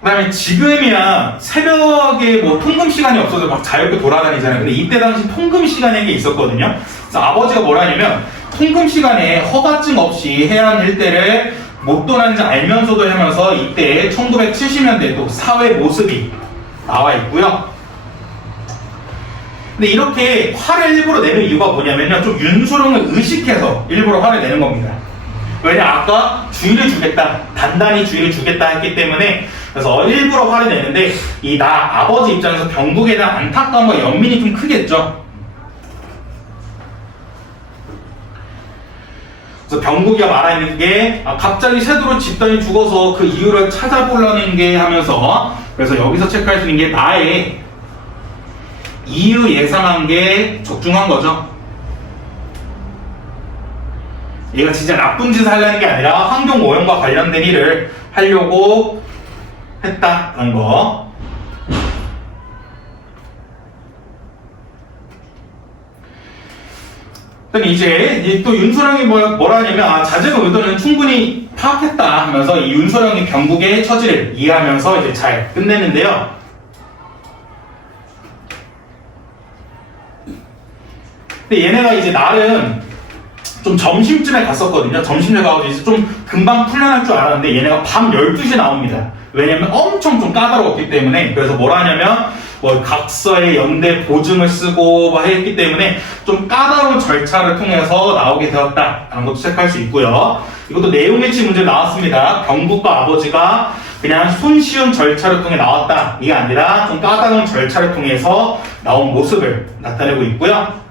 그 다음에 지금이야 새벽에 뭐 통금 시간이 없어서 막 자유롭게 돌아다니잖아요. 근데 이때 당시 통금 시간이라는 게 있었거든요. 그래서 아버지가 뭐라 하냐면 통금 시간에 허가증 없이 해안 일대를 못 떠나는지 알면서도 하면서 이때 1970년대도 사회 모습이 나와 있고요. 근데 이렇게 화를 일부러 내는 이유가 뭐냐면요. 좀 윤소령을 의식해서 일부러 화를 내는 겁니다. 왜냐 아까 주의를 주겠다, 단단히 주의를 주겠다 했기 때문에 그래서 일부러 화를 내는데 이 아버지 입장에서 병국에 대한 안타까움과 연민이 좀 크겠죠. 그래서 병국이 말하는 게 갑자기 세도로 집단이 죽어서 그 이유를 찾아보려는 게 하면서 그래서 여기서 체크할 수 있는 게 나의 이유 예상한 게 적중한 거죠. 얘가 진짜 나쁜 짓을 하려는 게 아니라 환경 오염과 관련된 일을 하려고 했다는 거. 이제 또 윤소령이 뭐라 하냐면 자제의 의도는 충분히 파악했다 하면서 이 윤소령이 병국의 처지를 이해하면서 이제 잘 끝내는데요. 근데 얘네가 이제 나름 좀 점심쯤에 갔었거든요. 점심에 가서 이제 좀 금방 풀려날 줄 알았는데 얘네가 밤 12시에 나옵니다. 왜냐면 엄청 좀 까다로웠기 때문에. 그래서 뭐라 하냐면 뭐 각서의 연대 보증을 쓰고 뭐 했기 때문에 좀 까다로운 절차를 통해서 나오게 되었다라는 것도 체크할 수 있고요. 이것도 내용일치 문제 나왔습니다. 병국과 아버지가 그냥 손쉬운 절차를 통해 나왔다. 이게 아니라 좀 까다로운 절차를 통해서 나온 모습을 나타내고 있고요.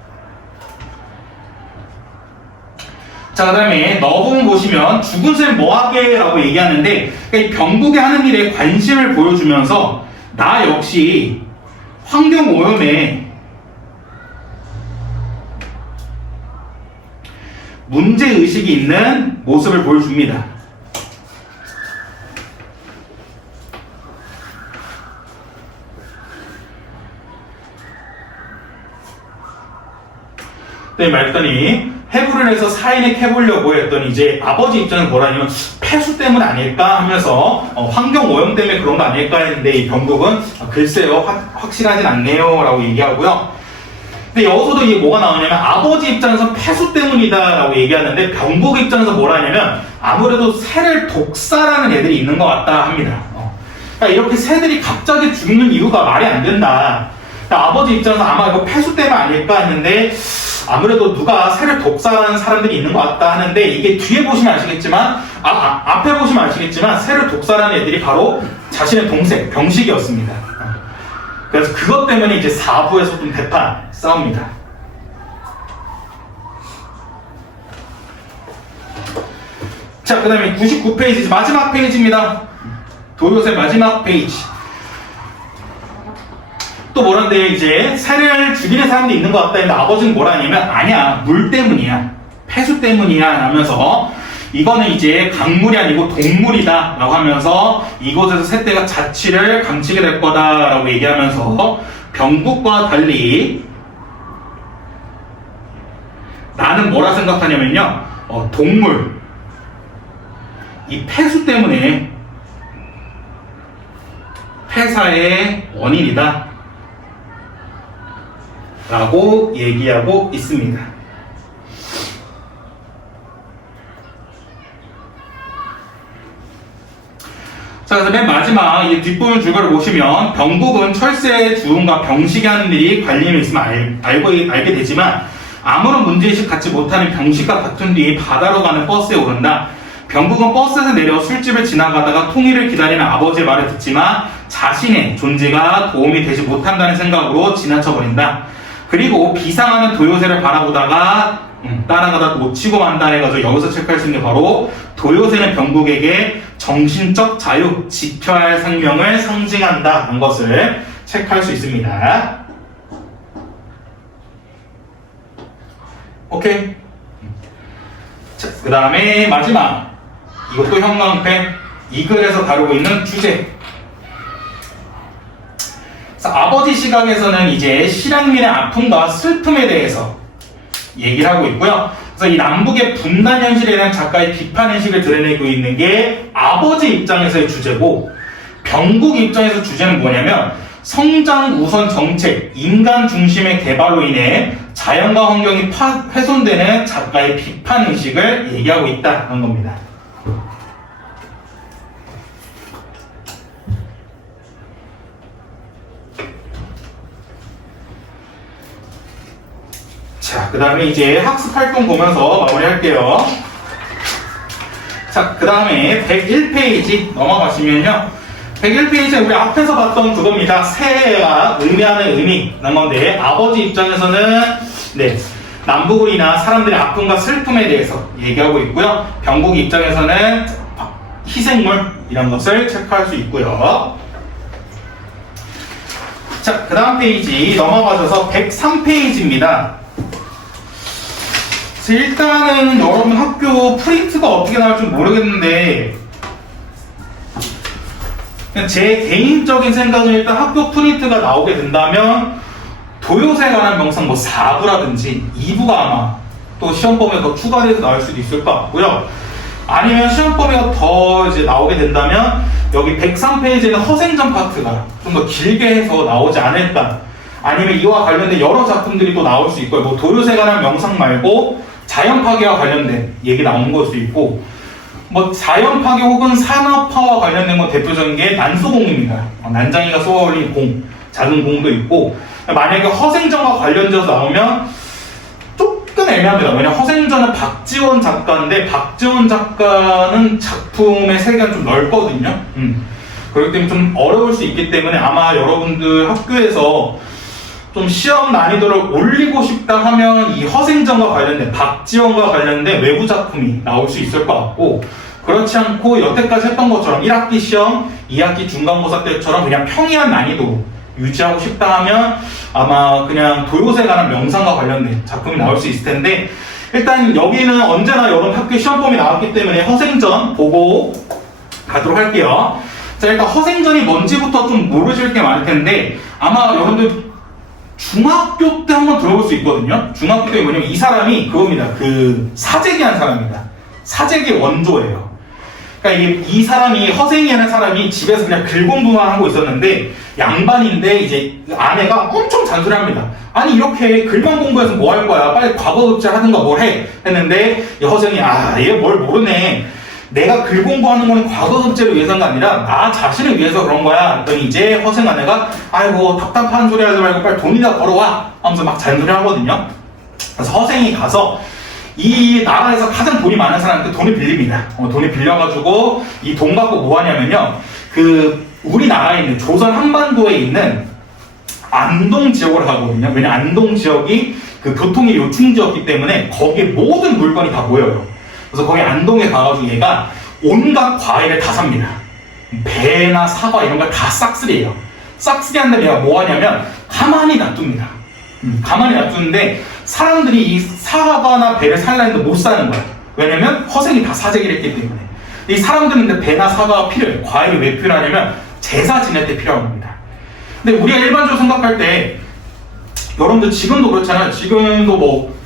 자, 그 다음에 너분 보시면 죽은 셈 뭐하게 라고 얘기하는데 그러니까 병국이 하는 일에 관심을 보여주면서 나 역시 환경오염에 문제의식이 있는 모습을 보여줍니다. 네, 말했더니 해부를 해서 사인에 캐보려고 했더니 이제 아버지 입장은 뭐라냐면 폐수 때문 아닐까 하면서 환경오염 때문에 그런 거 아닐까 했는데 이 병국은 글쎄요 확실하진 않네요 라고 얘기하고요. 근데 여기서도 이게 뭐가 나오냐면 아버지 입장에서 폐수 때문이다 라고 얘기하는데 병국 입장에서 뭐라 하냐면 아무래도 새를 독살하는 애들이 있는 것 같다 합니다. 그러니까 이렇게 새들이 갑자기 죽는 이유가 말이 안 된다. 그러니까 아버지 입장에서 아마 이거 폐수 때문 아닐까 했는데 아무래도 누가 새를 독살하는 사람들이 있는 것 같다 하는데 이게 뒤에 보시면 아시겠지만 앞에 보시면 아시겠지만 새를 독살하는 애들이 바로 자신의 동생 병식이었습니다. 그래서 그것 때문에 이제 4부에서 좀 대판 싸웁니다. 자, 그 다음에 99페이지 마지막 페이지입니다. 도요새 마지막 페이지. 또 뭐란데 이제 새를 죽이는 사람도 있는 것 같다 했는데 아버지는 뭐라 하냐면 아니야 물 때문이야 폐수 때문이야 하면서 이거는 이제 강물이 아니고 동물이다 라고 하면서 이곳에서 새떼가 자취를 감추게 될 거다 라고 얘기하면서 병국과 달리 나는 뭐라 생각하냐면요 동물 이 폐수 때문에 폐사의 원인이다 라고 얘기하고 있습니다. 자, 그래서 맨 마지막 이 뒷부분 줄거를 보시면 병국은 철새의 주운과 병식이 하는 일이 관련이 있으면 알게 되지만 아무런 문제의식 갖지 못하는 병식과 다툰 뒤 바다로 가는 버스에 오른다. 병국은 버스에서 내려 술집을 지나가다가 통일을 기다리는 아버지의 말을 듣지만 자신의 존재가 도움이 되지 못한다는 생각으로 지나쳐버린다. 그리고 비상하는 도요새를 바라보다가 따라가다 놓치고 만다 해가지고 여기서 체크할 수 있는 게 바로 도요새는 병국에게 정신적 자유, 지켜야 할 생명을 상징한다는 것을 체크할 수 있습니다. 오케이. 자, 그 다음에 마지막 이것도 형광펜 이 글에서 다루고 있는 주제. 아버지 시각에서는 이제 실향민의 아픔과 슬픔에 대해서 얘기를 하고 있고요. 그래서 이 남북의 분단 현실에 대한 작가의 비판 의식을 드러내고 있는 게 아버지 입장에서의 주제고 병국 입장에서 주제는 뭐냐면 성장 우선 정책, 인간 중심의 개발로 인해 자연과 환경이 훼손되는 작가의 비판 의식을 얘기하고 있다는 겁니다. 자, 그 다음에 이제 학습 활동 보면서 마무리할게요. 자, 그 다음에 101페이지 넘어가시면요. 101페이지는 우리 앞에서 봤던 그겁니다. 새가 의미하는 의미는 건데, 아버지 입장에서는, 네, 남북으로 인한 사람들의 아픔과 슬픔에 대해서 얘기하고 있고요. 병국 입장에서는 희생물, 이런 것을 체크할 수 있고요. 자, 그 다음 페이지 넘어가셔서 103페이지입니다. 일단은 여러분 학교 프린트가 어떻게 나올지 모르겠는데 제 개인적인 생각은 일단 학교 프린트가 나오게 된다면 도요새에 관한 명상 뭐 4부라든지 2부가 아마 또 시험 범위가 더 추가돼서 나올 수도 있을 것 같고요. 아니면 시험 범위가 더 이제 나오게 된다면 여기 103페이지에는 허생전 파트가 좀 더 길게 해서 나오지 않을까. 아니면 이와 관련된 여러 작품들이 또 나올 수 있고요. 뭐 도요새에 관한 명상 말고 자연 파괴와 관련된 얘기 나온 걸 수 있고, 뭐 자연 파괴 혹은 산업화와 관련된 건 대표적인 게 난소공입니다. 난장이가 쏘아올린 공, 작은 공도 있고, 만약에 허생전과 관련돼서 나오면 조금 애매합니다. 왜냐면 허생전은 박지원 작가인데 박지원 작가는 작품의 세계가 좀 넓거든요. 그렇기 때문에 좀 어려울 수 있기 때문에 아마 여러분들 학교에서 좀 시험 난이도를 올리고 싶다 하면 이 허생전과 관련된 박지원과 관련된 외부 작품이 나올 수 있을 것 같고, 그렇지 않고 여태까지 했던 것처럼 1학기 시험, 2학기 중간고사 때처럼 그냥 평이한 난이도 유지하고 싶다 하면 아마 그냥 도요새에 관한 명상과 관련된 작품이 나올 수 있을 텐데, 일단 여기는 언제나 여러분 학교 시험범위 나왔기 때문에 허생전 보고 가도록 할게요. 자, 일단 허생전이 뭔지부터 좀 모르실 게 많을 텐데 아마 여러분들 중학교 때 한번 들어볼 수 있거든요. 중학교 때 뭐냐면 이 사람이 그겁니다. 그 사재기 한 사람입니다. 사재기 원조예요. 그러니까 이 사람이 허생이라는 사람이 집에서 그냥 글 공부만 하고 있었는데 양반인데 이제 아내가 엄청 잔소리합니다. 아니 이렇게 글만 공부해서 뭐 할 거야? 빨리 과거급제 하든가 뭘 해? 했는데 이 허생이 얘 뭘 모르네. 내가 글 공부하는 건 과거급제를 위해서가 아니라 나 자신을 위해서 그런 거야. 그랬더니 이제 허생 아내가 아이고 답답한 소리 하지 말고 빨리 돈이나 벌어와 하면서 막 잔소리 하거든요. 그래서 허생이 가서 이 나라에서 가장 돈이 많은 사람한테 돈을 빌립니다. 돈을 빌려가지고 이 돈 갖고 뭐 하냐면요, 그 우리나라에 있는 조선 한반도에 있는 안동 지역으로 가거든요. 왜냐면 안동 지역이 그 교통의 요충지였기 때문에 거기에 모든 물건이 다 모여요. 그래서 거기 안동에 가가지고 얘가 온갖 과일을 다 삽니다. 배나 사과 이런 걸 다 싹쓸이에요. 싹쓸이 한다면 얘가 뭐 하냐면 가만히 놔둡니다. 가만히 놔두는데 사람들이 이 사과나 배를 살라 했는데 못 사는 거야. 왜냐면 허생이 다 사재기를 했기 때문에. 이 사람들은 근데 배나 사과가 필요해요. 과일이 왜 필요하냐면 제사 지낼 때 필요한 겁니다. 근데 우리가 일반적으로 생각할 때 여러분들 지금도 그렇잖아요. 지금도 뭐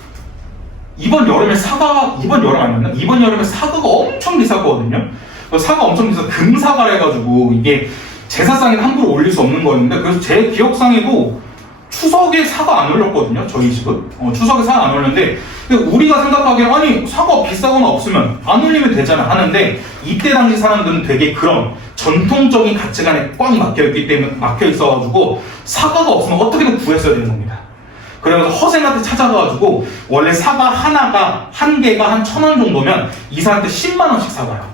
이번 여름에 사과가 엄청 비쌌거든요. 사과 엄청 비싸서 금사과를 해가지고 이게 제사상에 함부로 올릴 수 없는 거였는데, 그래서 제 기억상에도 추석에 사과 안 올렸거든요. 저희 집은 추석에 사과 안 올렸는데, 우리가 생각하기에 아니 사과 비싸거나 없으면 안 올리면 되잖아 하는데, 이때 당시 사람들은 되게 그런 전통적인 가치관에 꽉 막혀있기 때문에 막혀있어가지고 사과가 없으면 어떻게든 구했어야 되는 겁니다. 그래서 허생한테 찾아가가지고 원래 사과 한 개가 한 1,000원 정도면 이 사람한테 10만 원씩 사가요.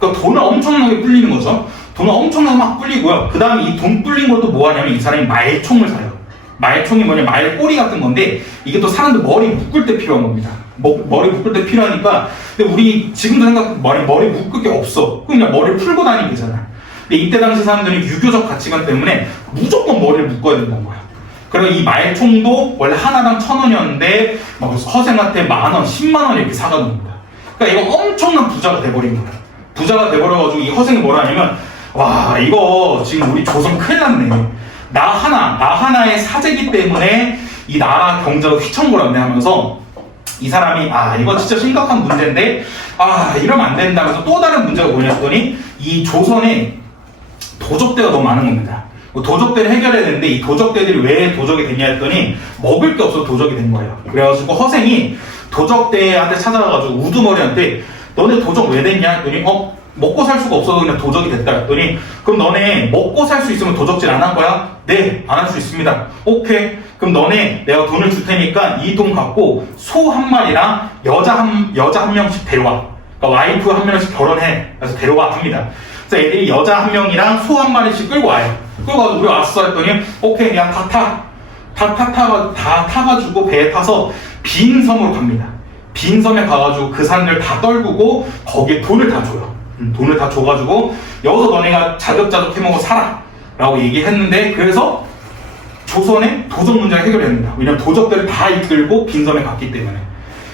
그러니까 돈을 엄청나게 불리는 거죠. 돈을 엄청나게 막 불리고요. 그 다음에 이 돈 불린 것도 뭐 하냐면 이 사람이 말총을 사요. 말총이 뭐냐, 말꼬리 같은 건데 이게 또 사람들 머리 묶을 때 필요한 겁니다. 머리 묶을 때 필요하니까. 근데 우리 지금도 생각해 머리 묶을 게 없어. 그냥 머리를 풀고 다니면 되잖아. 근데 이때 당시 사람들은 유교적 가치관 때문에 무조건 머리를 묶어야 된다는 거야. 그리고 이 말총도 원래 하나당 1,000원이었는데 막 허생한테 10,000원, 10만 원 이렇게 사가는 겁니다. 그러니까 이거 엄청난 부자가 돼버린 거야. 부자가 돼버려가지고 이 허생이 뭐라 하냐면, 와 이거 지금 우리 조선 큰일 났네. 나 하나의 사재기 때문에 이 나라 경제가 휘청거렸네 하면서 이 사람이 이거 진짜 심각한 문제인데 이러면 안 된다면서 또 다른 문제가 뭐냐 했더니 이 조선에 도적대가 너무 많은 겁니다. 도적대를 해결해야 되는데 이 도적대들이 왜 도적이 됐냐 했더니 먹을 게 없어서 도적이 된 거예요. 그래가지고 허생이 도적대한테 찾아가가지고 우두머리한테 너네 도적 왜 됐냐 했더니 먹고 살 수가 없어서 그냥 도적이 됐다 했더니, 그럼 너네 먹고 살 수 있으면 도적질 안 할 거야? 네, 안 할 수 있습니다. 오케이. 그럼 너네 내가 돈을 줄 테니까 이 돈 갖고 소 한 마리랑 여자 한 명씩 데려와. 그러니까 와이프 한 명씩 결혼해. 그래서 데려와 합니다. 그래서 애들이 여자 한 명이랑 소 한 마리씩 끌고 와요. 끌고 와서 우리 왔어 했더니 오케이, 야 다 타가지고 배에 타서 빈 섬으로 갑니다. 빈 섬에 가가지고 그 사람들 다 떨구고 거기에 돈을 다 줘요. 돈을 다 줘가지고 여기서 너네가 자급자족 해먹어 살아 라고 얘기했는데, 그래서 조선의 도적 문제를 해결했습니다. 왜냐면 도적들을 다 이끌고 빈섬에 갔기 때문에.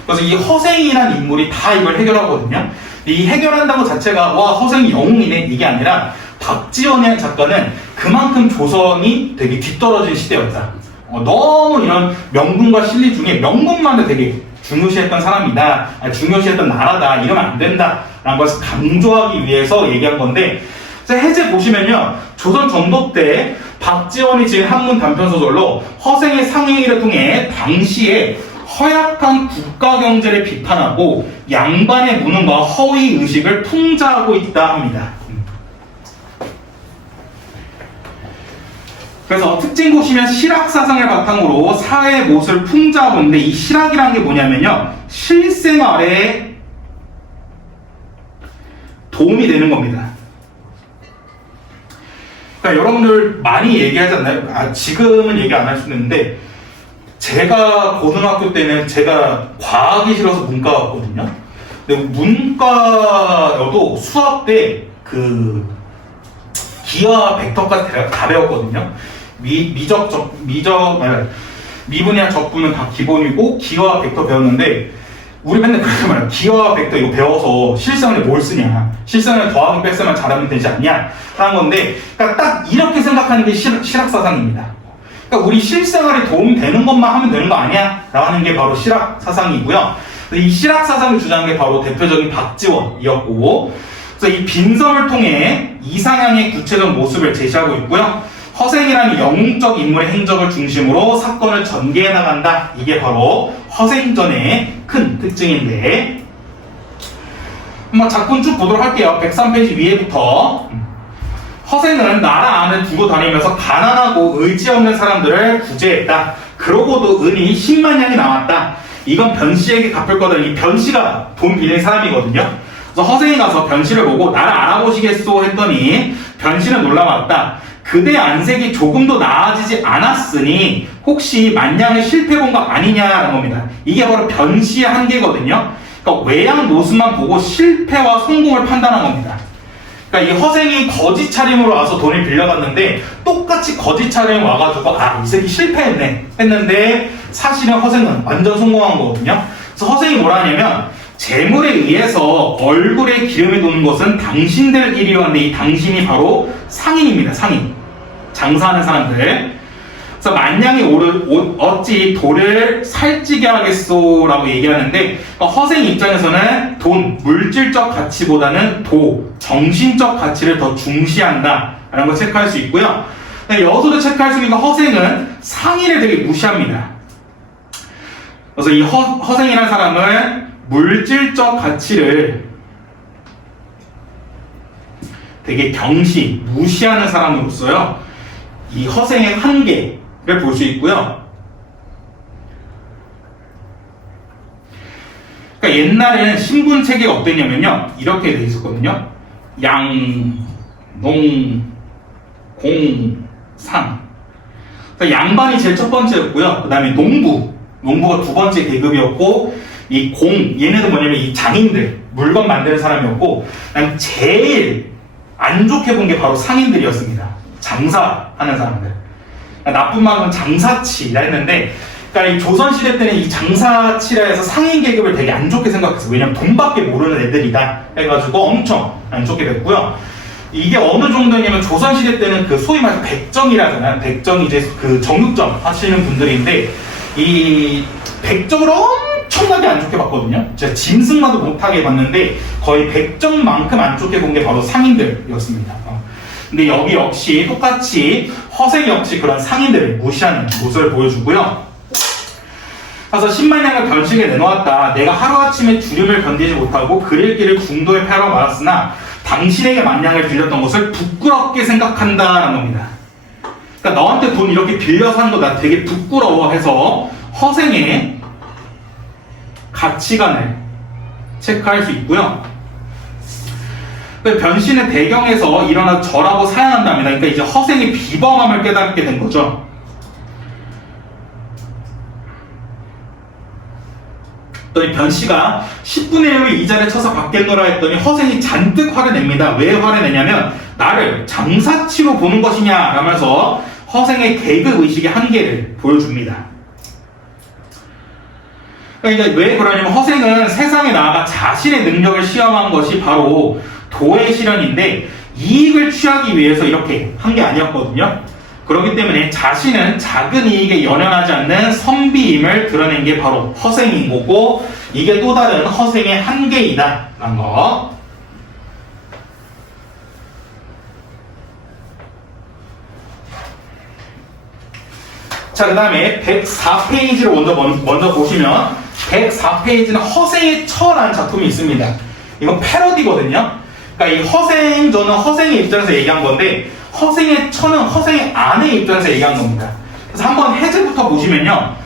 그래서 이 허생이란 인물이 다 이걸 해결하거든요. 이 해결한다는 것 자체가 와 허생이 영웅이네 이게 아니라, 박지원이라는 작가는 그만큼 조선이 되게 뒤떨어진 시대였다. 너무 이런 명분과 실리 중에 명분만을 되게 중요시했던 사람이다, 중요시했던 나라다, 이러면 안 된다 라는 것을 강조하기 위해서 얘기한 건데, 해제 보시면요, 조선 정도 때 박지원이 지은 한문 단편소설로 허생의 상행위를 통해 당시에 허약한 국가경제를 비판하고 양반의 무능과 허위의식을 풍자하고 있다 합니다. 그래서 특징 보시면 실학사상을 바탕으로 사회의 모습을 풍자하고 있는데, 이 실학이라는 게 뭐냐면요, 실생활에 도움이 되는 겁니다. 그러니까 여러분들 많이 얘기하잖아요. 지금은 얘기 안 할 수는 있는데, 제가 고등학교 때는 제가 과학이 싫어서 문과 갔거든요. 근데 문과여도 수학 때 그 기하 벡터까지 다 배웠거든요. 미분이랑 적분은 다 기본이고 기하 벡터 배웠는데, 우리 맨날 그렇게 말해요. 기하 벡터 이거 배워서 실생활에 뭘 쓰냐, 실생활에 더하기 뺄셈만 잘하면 되지 않냐 하는 건데, 그러니까 딱 이렇게 생각하는 게 실학사상입니다. 그러니까 우리 실생활에 도움되는 것만 하면 되는 거 아니야? 라는 게 바로 실학사상이고요. 이 실학사상을 주장한 게 바로 대표적인 박지원이었고, 그래서 이 빈섬을 통해 이상향의 구체적 모습을 제시하고 있고요. 허생이라는 영웅적 인물의 행적을 중심으로 사건을 전개해 나간다. 이게 바로 허생전의 큰 특징인데, 한번 작품 쭉 보도록 할게요. 103페이지 위에부터. 허생은 나라 안을 두고 다니면서 가난하고 의지 없는 사람들을 구제했다. 그러고도 은이 10만 냥이 나왔다. 이건 변씨에게 갚을 거다. 이 변씨가 돈 빌린 사람이거든요. 그래서 허생이 가서 변씨를 보고 나를 알아보시겠소 했더니 변씨는 놀라웠다. 그대 안색이 조금도 나아지지 않았으니 혹시 만냥을 실패본 거 아니냐라는 겁니다. 이게 바로 변씨의 한계거든요. 그러니까 외양 모습만 보고 실패와 성공을 판단한 겁니다. 그러니까 이 허생이 거짓 차림으로 와서 돈을 빌려갔는데, 똑같이 거짓 차림 와가지고 이 새끼 실패했네 했는데, 사실은 허생은 완전 성공한 거거든요. 그래서 허생이 뭐라 하냐면, 재물에 의해서 얼굴에 기름이 도는 것은 당신들 일이었는데, 이 당신이 바로 상인입니다. 상인, 장사하는 사람들. 그래서 만냥이 어찌 돌을 살찌게 하겠소 라고 얘기하는데, 그러니까 허생 입장에서는 돈, 물질적 가치보다는 정신적 가치를 더 중시한다 라는 걸 체크할 수 있고요. 여기서도 체크할 수 있는 건 허생은 상인을 되게 무시합니다. 그래서 이 허생이라는 사람은 물질적 가치를 되게 무시하는 사람으로서요, 이 허생의 한계를 볼 수 있고요. 그러니까 옛날에는 신분 체계가 어땠냐면요, 이렇게 돼 있었거든요. 양, 농, 공, 상. 그러니까 양반이 제일 첫 번째였고요. 그 다음에 농부가 두 번째 계급이었고, 이 공, 얘네도 뭐냐면 이 장인들, 물건 만드는 사람이었고, 그다음 제일 안 좋게 본 게 바로 상인들이었습니다. 장사하는 사람들. 그러니까 나쁜 말은 장사치라 했는데, 그러니까 이 조선시대 때는 이 장사치라 해서 상인 계급을 되게 안 좋게 생각했어요. 왜냐면 돈밖에 모르는 애들이다 해가지고 엄청 안 좋게 됐고요. 이게 어느 정도냐면 조선시대 때는 그 소위 말해서 백정이라잖아요. 백정이 이제 그 정육점 하시는 분들인데, 이 백정을 엄청나게 안 좋게 봤거든요. 제가 짐승만도 못하게 봤는데 거의 백정만큼 안 좋게 본 게 바로 상인들이었습니다. 근데 여기 역시 똑같이 허생 역시 그런 상인들을 무시하는 모습을 보여주고요. 그래서 10만 냥을 변식에 내놓았다. 내가 하루아침에 주림을 견디지 못하고 그릴 길을 궁도에 패러 말았으나 당신에게 만냥을 빌렸던 것을 부끄럽게 생각한다는 겁니다. 그러니까 너한테 돈 이렇게 빌려서 한 거 나 되게 부끄러워해서 허생의 가치관을 체크할 수 있고요. 변신의 배경에서 일어나 절하고 사양한답니다. 그러니까 이제 허생의 비범함을 깨닫게 된 거죠. 또 변씨가 10분의 1로 이자를 쳐서 받겠노라 했더니 허생이 잔뜩 화를 냅니다. 왜 화를 내냐면 나를 장사치로 보는 것이냐 라면서 허생의 계급의식의 한계를 보여줍니다. 그러니까 왜 그러냐면 허생은 세상에 나아가 자신의 능력을 시험한 것이 바로 도의 실현인데, 이익을 취하기 위해서 이렇게 한 게 아니었거든요. 그렇기 때문에 자신은 작은 이익에 연연하지 않는 선비임을 드러낸 게 바로 허생인 거고, 이게 또 다른 허생의 한계이다 라는 거. 자, 그 다음에 104페이지를 먼저 보시면 104페이지는 허생의 처라는 작품이 있습니다. 이건 패러디거든요. 그러니까 이 허생저는 허생의 입장에서 얘기한 건데, 허생의 처는 허생의 아내의 입장에서 얘기한 겁니다. 그래서 한번 해제부터 보시면요,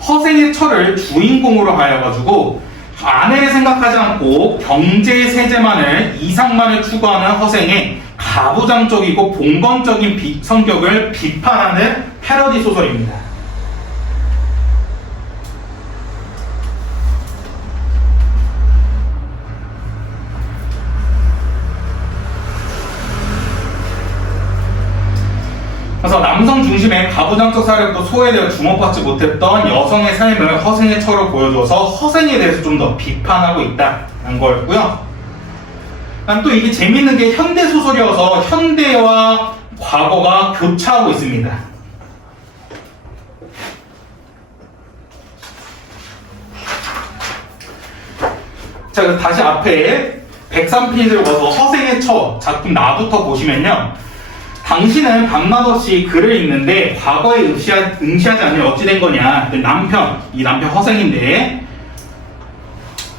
허생의 처를 주인공으로 하여가지고 아내를 생각하지 않고 경제 세제만을 이상만을 추구하는 허생의 가부장적이고 봉건적인 성격을 비판하는 패러디 소설입니다. 그래서 남성 중심의 가부장적 사력도 소외되어 주목받지 못했던 여성의 삶을 허생의 처로 보여줘서 허생에 대해서 좀 더 비판하고 있다는 거였고요. 또 이게 재밌는 게 현대 소설이어서 현대와 과거가 교차하고 있습니다. 자, 그래서 다시 앞에 103페이지를 봐서 허생의 처 작품 나부터 보시면요, 당신은 밤낮없이 글을 읽는데 과거에 응시하지 않으면 어찌 된 거냐. 이 남편 허생인데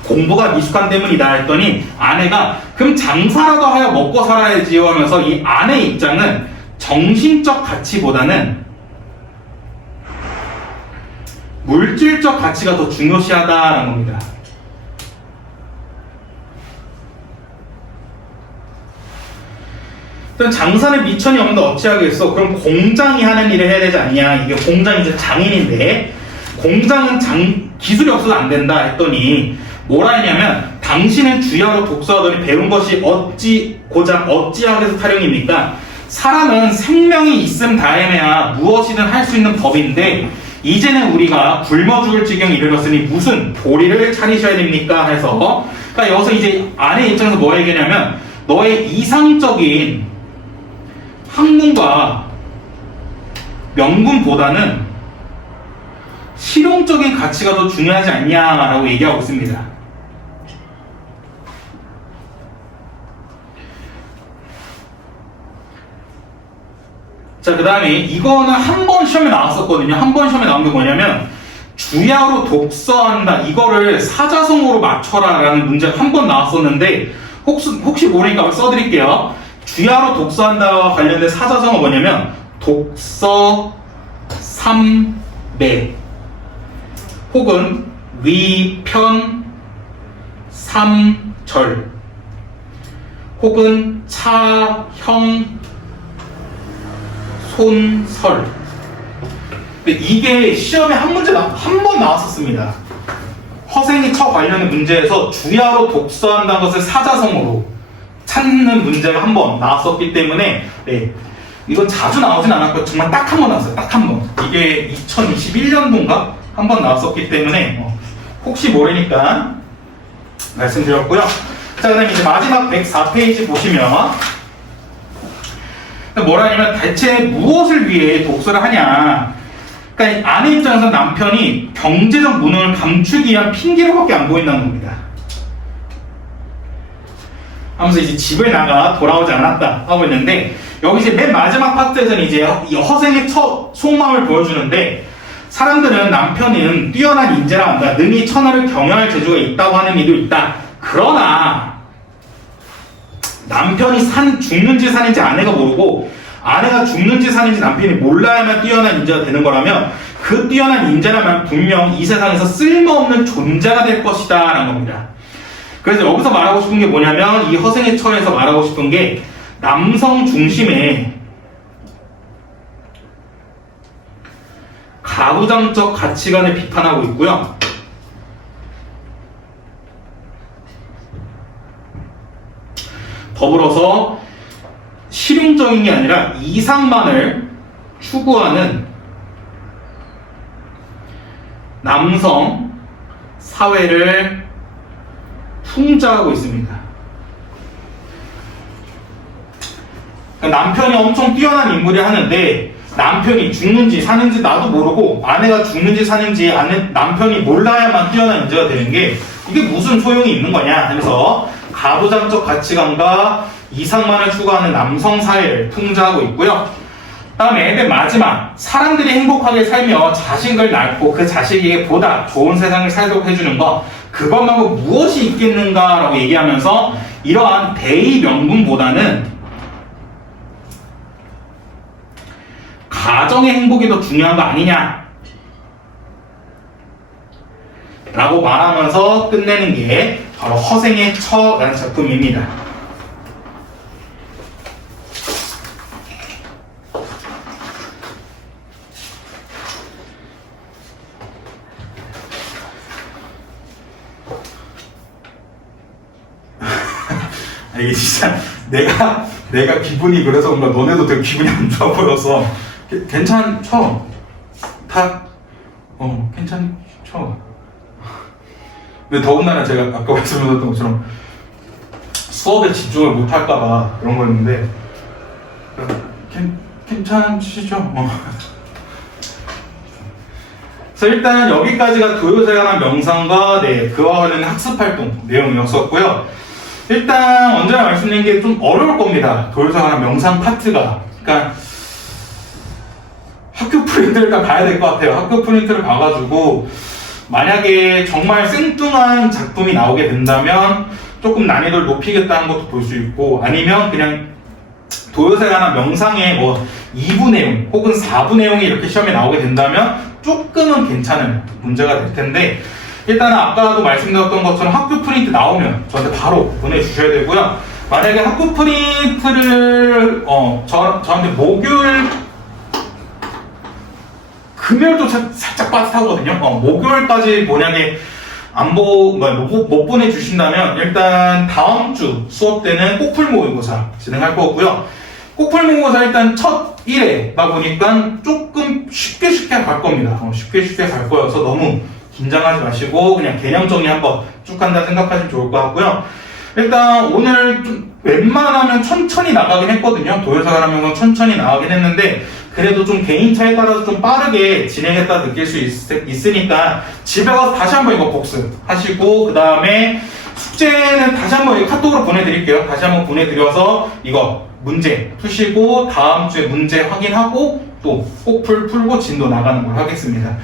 공부가 미숙한 때문이다 했더니 아내가 그럼 장사라도 하여 먹고 살아야지요 하면서 이 아내의 입장은 정신적 가치보다는 물질적 가치가 더 중요시하다라는 겁니다. 일단 장사는 미천이 없는데 어찌하겠어. 그럼 공장이 하는 일을 해야 되지 않냐. 이게 공장이 이제 장인인데, 공장은 기술이 없어서 안 된다 했더니 뭐라 했냐면, 당신은 주야로 독서하더니 배운 것이 고작 어찌하게서 타령입니까? 사람은 생명이 있음 다해야 무엇이든 할 수 있는 법인데, 이제는 우리가 굶어 죽을 지경에 이르렀으니 무슨 도리를 차리셔야 됩니까? 해서, 그러니까 여기서 이제 아내 입장에서 뭐 얘기냐면, 너의 이상적인 학문과 명분보다는 실용적인 가치가 더 중요하지 않냐라고 얘기하고 있습니다. 자, 그 다음에 이거는 한 번 시험에 나왔었거든요. 한 번 시험에 나온 게 뭐냐면, 주야로 독서한다, 이거를 사자성어로 맞춰라 라는 문제가 한 번 나왔었는데, 혹시 모르니까 써드릴게요. 주야로 독서한다와 관련된 사자성어가 뭐냐면 독서 삼매 혹은 위편 삼절 혹은 차형 손설. 근데 이게 시험에 한 번 나왔었습니다. 허생의 처 관련된 문제에서 주야로 독서한다는 것을 사자성어로 찾는 문제가 한 번 나왔었기 때문에, 네, 이건 자주 나오진 않았고 정말 딱 한 번 나왔어요. 딱 한 번. 이게 2021년도인가? 한 번 나왔었기 때문에 혹시 모르니까 말씀드렸고요. 자, 그 다음에 이제 마지막 104페이지 보시면 뭐라 하냐면, 대체 무엇을 위해 독서를 하냐. 그러니까 아내 입장에서 남편이 경제적 무능을 감추기 위한 핑계로밖에 안 보인다는 겁니다. 하면서 이제 집을 나가 돌아오지 않았다 하고 있는데, 여기 이제 맨 마지막 파트에서는 이제 이 허생의 속마음을 보여주는데, 사람들은 남편은 뛰어난 인재라 한다, 능히 천하를 경영할 재주가 있다고 하는 이도 있다. 그러나 남편이 죽는지 사는지 아내가 모르고, 아내가 죽는지 사는지 남편이 몰라야만 뛰어난 인재가 되는 거라면, 그 뛰어난 인재라면 분명 이 세상에서 쓸모없는 존재가 될 것이다 라는 겁니다. 그래서 여기서 말하고 싶은 게 뭐냐면, 이 허생의 처에서 말하고 싶은 게 남성 중심의 가부장적 가치관을 비판하고 있고요. 더불어서 실용적인 게 아니라 이상만을 추구하는 남성 사회를 풍자하고 있습니다. 남편이 엄청 뛰어난 인물이 하는데 남편이 죽는지 사는지 나도 모르고 아내가 죽는지 사는지 남편이 몰라야만 뛰어난 문제가 되는 게 이게 무슨 소용이 있는 거냐 하면서 가부장적 가치관과 이상만을 추구하는 남성 사회를 풍자하고 있고요. 다음에 맨 마지막, 사람들이 행복하게 살며 자식을 낳고 그 자식에게 보다 좋은 세상을 살도록 해주는 것, 그것만고 무엇이 있겠는가라고 얘기하면서 이러한 대의 명분보다는 가정의 행복이 더 중요한 거 아니냐 라고 말하면서 끝내는 게 바로 허생의 처라는 작품입니다. 이게 진짜 내가 기분이 그래서 뭔가 너네도 되게 기분이 안 좋아 보여서 괜찮죠? 괜찮죠? 근데 더군다나 제가 아까 말씀드렸던 것처럼 수업에 집중을 못 할까봐 그런 거였는데 괜찮으시죠? 그래서 일단 여기까지가 도요새가나 명상과 그와 관련된 학습활동 내용이었었고요. 일단 언제나 말씀드린 게 좀 어려울 겁니다. 도요새가나 명상 파트가. 그러니까 학교 프린트를 일단 봐야 될 것 같아요. 학교 프린트를 봐가지고 만약에 정말 생뚱한 작품이 나오게 된다면 조금 난이도를 높이겠다는 것도 볼 수 있고, 아니면 그냥 도요새가나 명상의 뭐 2부 내용 혹은 4부 내용이 이렇게 시험에 나오게 된다면 조금은 괜찮은 문제가 될 텐데, 일단은 아까도 말씀드렸던 것처럼 학교 프린트 나오면 저한테 바로 보내주셔야 되고요. 만약에 학교 프린트를 저한테 목요일 금요일도 살짝 빠듯하거든요. 목요일까지 만약에 못 보내주신다면 일단 다음 주 수업 때는 꼭풀 모의고사 진행할 거고요. 꼭풀 모의고사 일단 첫 1회다 보니까 조금 쉽게 갈 겁니다. 쉽게 갈 거여서 너무 긴장하지 마시고 그냥 개념 정리 한번 쭉 한다 생각하시면 좋을 것 같고요. 일단 오늘 좀 웬만하면 천천히 나가긴 했거든요. 도요새가나 명상 천천히 나가긴 했는데 그래도 좀 개인차에 따라서 좀 빠르게 진행했다 느낄 수 있으니까 집에 가서 다시 한번 이거 복습하시고, 그 다음에 숙제는 다시 한번 카톡으로 보내드릴게요. 다시 한번 보내드려서 이거 문제 푸시고 다음 주에 문제 확인하고 또 꼭풀 풀고 진도 나가는 걸 하겠습니다.